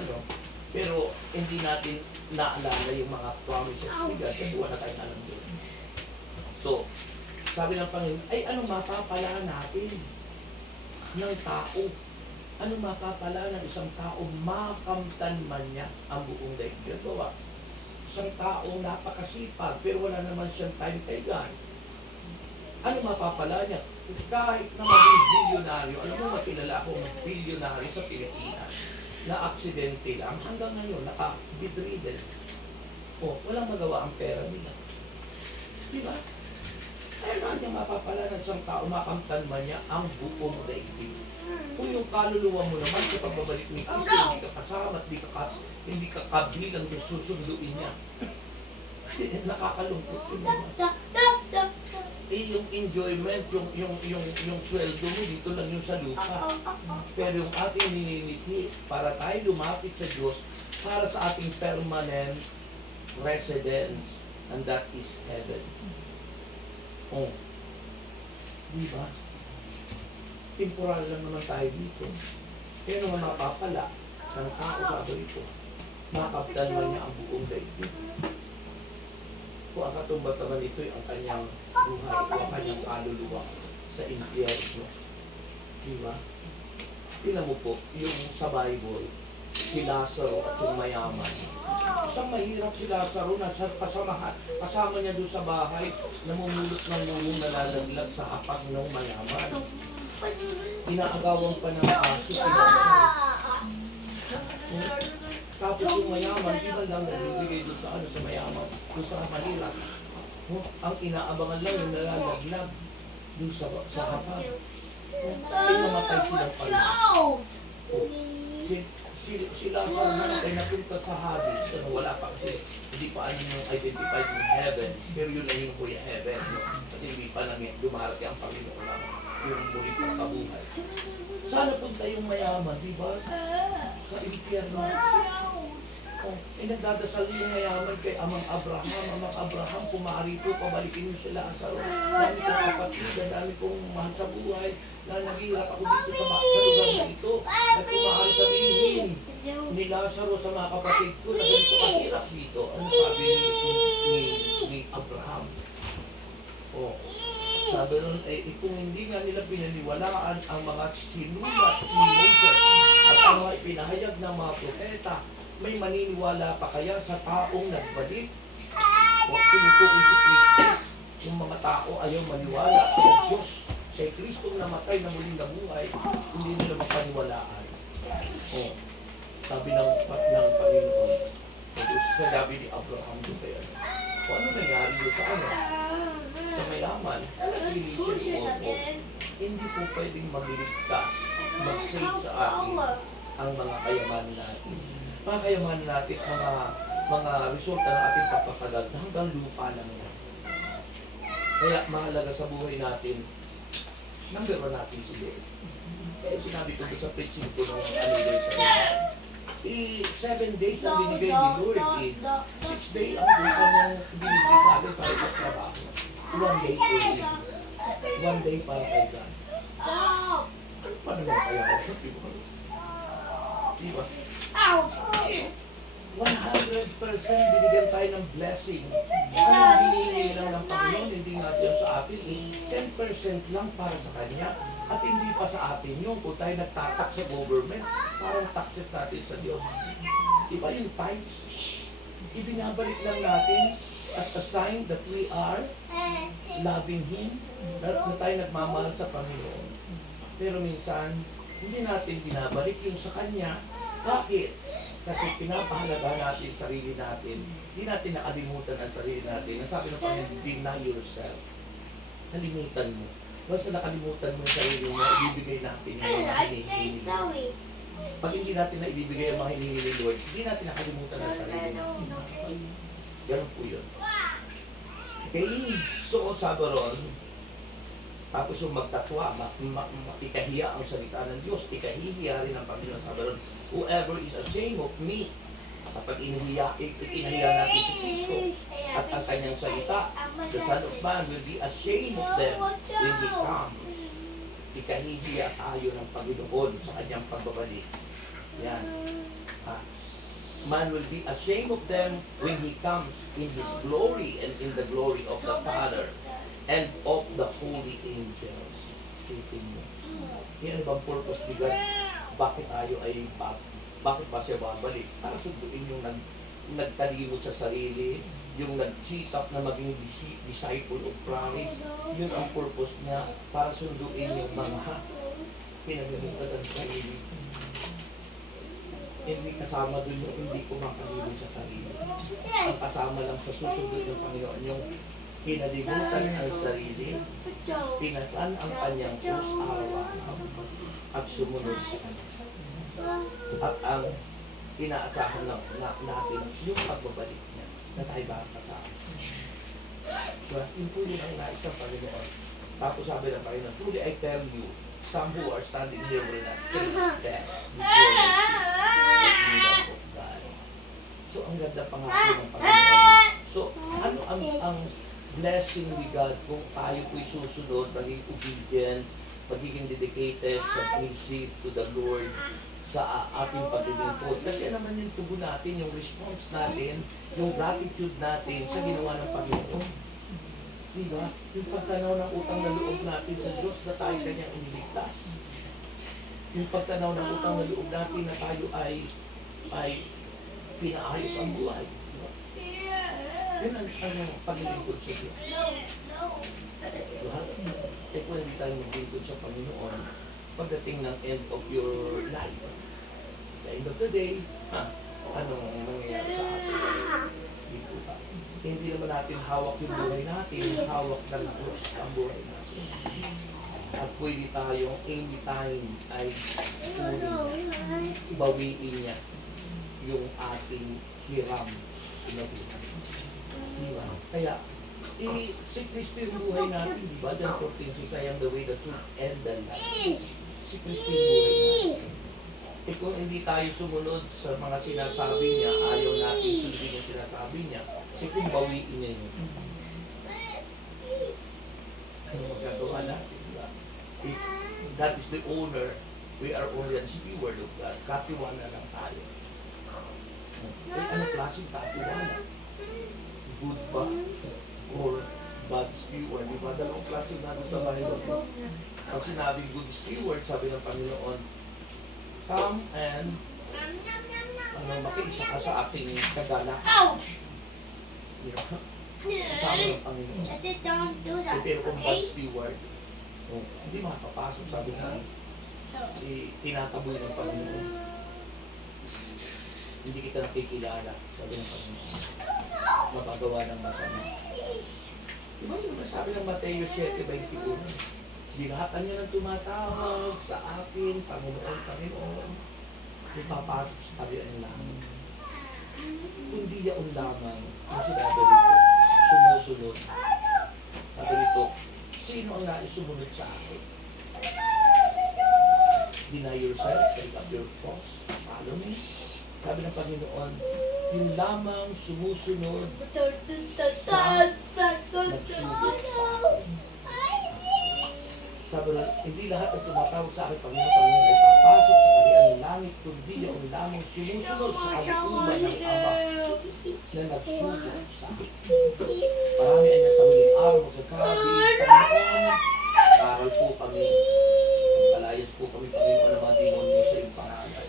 Pero hindi natin naalala yung mga promises ni God kasi wala tayong alam doon. So, sabi ng Panginoon, ay anong mapapala natin ng tao? Anong mapapala ng isang tao makamtan man niya ang buong daigdig? Bawa, isang tao napakasipag pero wala naman siyang time kay God. Ano mapapala niya? Kahit na maging bilyonaryo, alam mo makilala akong bilyonaryo sa Pilipinas na aksidente lang, hanggang ngayon, naka-bedridden. Walang magawa ang pera nila. Di ba? Kaya nga niya mapapala ng isang tao, makamtan man niya ang buong daigdig. Kung yung kaluluwa mo naman sa pagbabalik ni Kristo, hindi ka kasama at hindi ka kabilang yung susunduin niya. Nakakalungkot yun naman. Yung enjoyment, yung sweldo mo, dito lang yung sa lupa. Pero yung ating nininiti para tayo lumapit sa Diyos para sa ating permanent residence, and that is heaven. Di ba? Temporal lang naman tayo dito. Kaya naman mapapala ng tao sa ito. Makaptan man niya ang buong daigdig. Kung ang katumbas naman ito ang kanyang buhay, ang kanyang kaluluwa sa impyerno. Diba? Tingnan mo po, yung sa Bible, si Lazaro at yung mayaman. Isang mahirap si Lazaro na kasama niya doon sa bahay, namumulot ng lumong nalalaglag sa hapag ng mayaman. Inaagawan pa ng aso si Lazaro. Tapos yung mayaman, di ba lang nabibigay doon sa sa mayaman, doon sa mahirap. Ang inaabangan lang yung nalalaglag doon sa hapag. Ay namatay silang pala. Si Lazaro na ay napunta sa Hades. Wala pa kasi hindi pa yung identified ng heaven. Pero yun na yung Kuya Heaven. Kasi hindi pa nang dumarating ang Panginoon ng yung muli pang kabuhay. Sana punta yung mayaman, di ba? Sa impyerno. Nagdadasal yung mayaman kay Amang Abraham, pumaari po, pabalikin niyo sila ang saro. Dami kong kapatid, dami kong mahal sa buhay, na naghihirap ako dito sa lugar na ito. At pumaari sabihin ni Lazaro sa mga kapatid ko na ganito kahirap dito. Ano sabi ni Abraham? Sabi nun, kung hindi nga nila pinaniwalaan ang mga sinulat ni Moses at ang mga pinahayag ng mga propeta, may maniniwala pa kaya sa taong nagbalik? O sinutukoy si Kristo, yung mga tao ayaw maniwala sa Diyos, kay Kristong namatay na muling nabuhay, hindi nila mapaniwalaan. Sabi ng Panginoon, sabi ni Abraham doon kaya, ano nangyari doon sa mayaman, hindi po pwedeng magliligtas, mag-save sa atin ang mga kayamanan natin. Mga kayamanan natin, mga resulta ng ating pagpapalag na hanggang lupa lang yan. Kaya mahalaga sa buhay natin, number 1 natin si Lord. Kaya sinabi ko sa preaching ko nung days sa 7 days ang binigay ni Lord. 6 days ang buka niyang binigay sa atin para sa trabaho. one day for you. One day para kay God. Ano pa naman kaya ako? Diba? 100% binigyan tayo ng blessing. Ang hinihingi lang ng Panginoon, hindi natin sa atin, 10% lang para sa Kanya. At hindi pa sa atin yun. Kung tayo nagtatak sa government, parang taxes natin sa Diyos. Iba yung tithes. Ibinabalik lang natin as a sign that we are loving Him, na tayo nagmamahal sa Panginoon. Pero minsan, hindi natin binabalik yung sa Kanya. Bakit? Kasi pinapahalaga natin yung sarili natin. Hindi natin nakalimutan ang sarili natin. Ang sabi ng Panginoon, deny yourself. Kalimutan mo. Basta nakalimutan mo yung sarili mo, ibibigay natin yung mga hinihingi. Pag hindi natin na ibibigay yung mga hinihingi ni Lord, hindi natin nakalimutan ang sarili natin. Ganun po yun. Okay, so sabi ron, tapos yung magtatwa, ikahiya ang salita ng Diyos, ikahihiya rin ang Panginoon. Sabi ron, whoever is ashamed of me, kapag inahiya natin si Kristo at ang kanyang salita, the Son of Man will be ashamed of them when He comes. Ikahihiya tayo ng Panginoon sa kanyang pagbabalik. Yan. Man will be ashamed of them when He comes in His glory and in the glory of the Father and of the holy angels. Isipin mo. Yan bang purpose ni God? Bakit tayo ay bakit ba siya babalik? Para sunduin yung nagkalimot sa sarili, yung nag-cheat up na maging disciple of Christ. Yun ang purpose niya, para sunduin yung mga pinagalimutan sa sarili. Hindi kasama dun yung hindi kumakalimot sa sarili. Ang kasama lang sa susundin ng Panginoon, yung kinalimutan ang sarili, pinasan ang kanyang krus araw-araw at sumunod sa kanya. At ang inaasahan natin yung pagbabalik niya na tayo ba kasama. So, yun po yun ang nais ng Panginoon. Tapos sabi ng Panginoon, truly I tell you, some who are standing here will not taste death before they see the kingdom of God. So, ang ganda pangako ng Panginoon. So, ano ang blessing ni God kung tayo po'y susunod, maging obedient, magiging dedicated, submissive to the Lord sa ating paglilingkod. Kasi naman yung tubo natin, yung response natin, yung gratitude natin sa ginawa ng Panginoon. Diba? Yung pagtanaw ng utang na loob natin sa Diyos na tayo kanyang iniligtas. Yung pagtanaw ng utang na loob natin na tayo ay pinaayos ang buhay. Diba? Yun ang paglilingkod sa Diyos. Diba? Eh kung hindi tayo maglingkod sa Panginoon, pagdating ng end of your life, the end of the day, anong mangyayari sa atin? Dito ba? Hindi naman natin hawak yung buhay natin, hawak ng Diyos ang buhay natin. At pwede tayong anytime ay kunin niya, bawiin niya yung ating hiram na buhay. Diba? Kaya, si Kristo yung buhay natin, di ba? John 14:6, I am the way, the truth, and the life. Si Kristo yung buhay natin. Eh kung hindi tayo sumunod sa mga sinasabi niya, ayaw natin sundin yung sinasabi niya, eh kung bawiin niya yun. Ano magagawa natin? Diba? If that is the owner, we are only a steward of God. Katiwala lang tayo. Eh ano klaseng katiwala? Good ba? Or bad steward? Diba? Dalawang klase natin sa Bible. Pag sinabing good steward, sabi ng Panginoon, come and makiisa ka sa ating kagala. Diba? Sabi ng Panginoon. Pero kung bad steward, hindi makapasok, sabi na, tinataboy ng Panginoon. Hindi kita nakikilala, sabi ng Panginoon. Mapagawa ng masama. Diba yung sabi ng Mateo 7:21? Dinahatan niya ng tumatawag sa akin, Panginoon, Panginoon. Ipapasok sa tabian lang. Kundi yaon lamang ang sinabi dito, sumusunod. Sabi dito, sino ang nais sumunod sa akin? Deny yourself, take up your cross, follow me. Sabi ng Panginoon, Yun lamang sumusunod sa nagsugot sa akin. Sabi na, hindi lahat ng tumatawag sa akin, Panginoon ay papasok sa kaharian ng langit, kundi yung lamang sumusunod sa kalooban ng Ama na nagsugot sa akin. Marami ay nasa huling araw sa gabi, Panginoon, aral po kami, palayas po kami, Panginoon, ng mga demonyo sa iyong pangalan.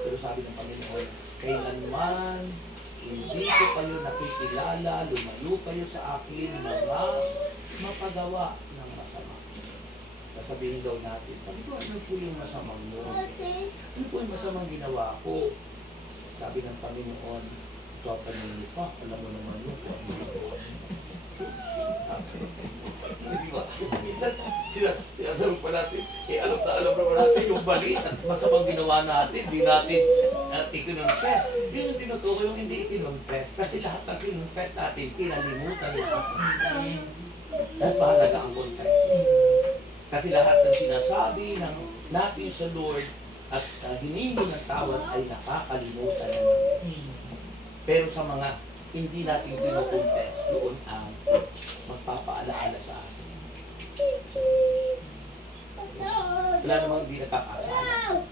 Pero sabi ng Panginoon, kailanman hindi ko kayo nakikilala, lumayo kayo sa akin, mga mapagawa ng masama. Sasabihin daw natin, Panginoon, ano po yung masamang mo? Ano po yung masamang ginawa ko? Sabi ng Panginoon, ito ang paninin pa, alam mo naman yun po. Di ba? Minsan, sinasabi pa natin, alam naman natin yung bali at masamang ginawa natin, di natin ikinonfess. Yun yung tinutukoy yung hindi ikinonfess. Kasi lahat ng kinonfess natin, kinalimutan natin. At mahalaga ang confess. Kasi lahat ng sinasabi ng natin sa Lord at hiningi ng tawad ay nakakalimutan na natin. Pero sa mga hindi natin pinoconfess, doon ang magpapaalaala sa atin. Wala namang hindi nakakasala.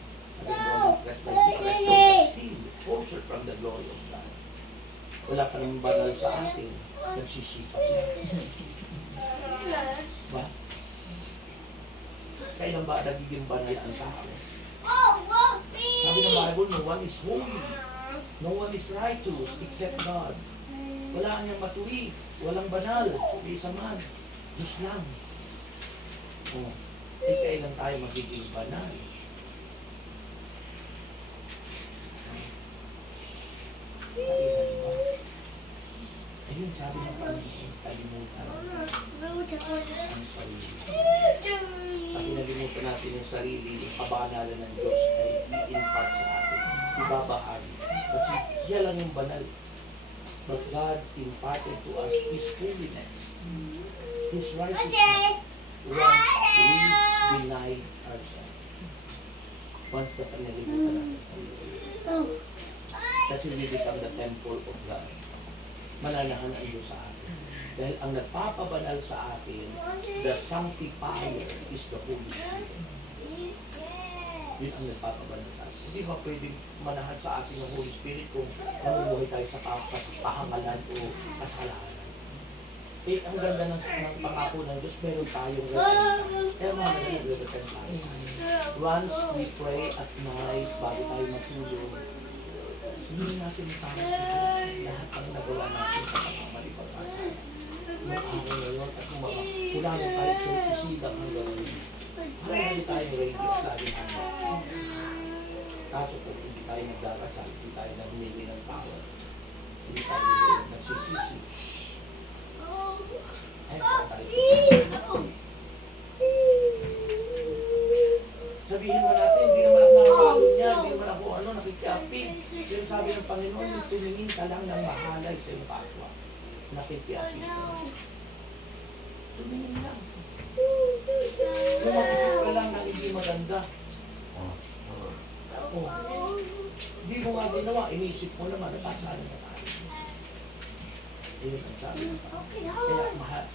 Closer from the glory of God. Wala ka namang banal sa atin, nagsisipat niya. Ba? Kailan ba nagiging banal ang tao? Sabi ng Bible, no one is holy. No one is righteous except God. Wala niyang matuwi. Walang banal. May isa man. Diyos lang. Oh. Kailan tayo magiging banal? Kailan ba? Ayun, sabi ng Panginoon, kalimutan ang sarili. Pag kinalimutan natin yung sarili, yung kabanalan ng Diyos ay i-impart sa atin. Ibabahagi. Kasi siya lang yung banal. But God imparted to us His holiness, His righteousness, once we denied ourselves. Once na pinalimutan natin sarili. Kasi we become the temple of God. Mananahan ang Diyos sa atin. Dahil ang nagpapabanal sa atin, the sanctifier is the Holy Spirit. Yun ang nagpapabanal sa atin. Hindi ba pwedeng manahan sa atin ng Holy Spirit kung namumuhay tayo sa pahangalan o kasalanan? Eh, ang ganda ng pangako ng Diyos, meron tayong repentance. Kaya mga nag-repent tayo. Once we pray at night, bago tayo matulog, hindi natin tayo lahat ang nagawa natin sa pagkamali pagkakataon. Yung araw na yun at kung kulangan tayo sa isigang ang gawin. Parang hindi tayo ready at lagi namin. Kaso kung hindi tayo nagdarasal, hindi tayo nagmili ng tawad, hindi tayo nagsisisi, ay saan tayo? Sabihin mo natin, hindi naman ako nakakalo niya, hindi naman ako nakikiapin. Yung sabi ng Panginoon, yung tumingin ka lang ng mahalay sa iyong kapwa. Nakikiapin ka lang. Tumingin lang. Kung mag-isip ka lang na hindi maganda. Hindi mo nga ginawa, inisip mo naman, natasaan na tayo. Ayun ang sabi ng Panginoon. Kaya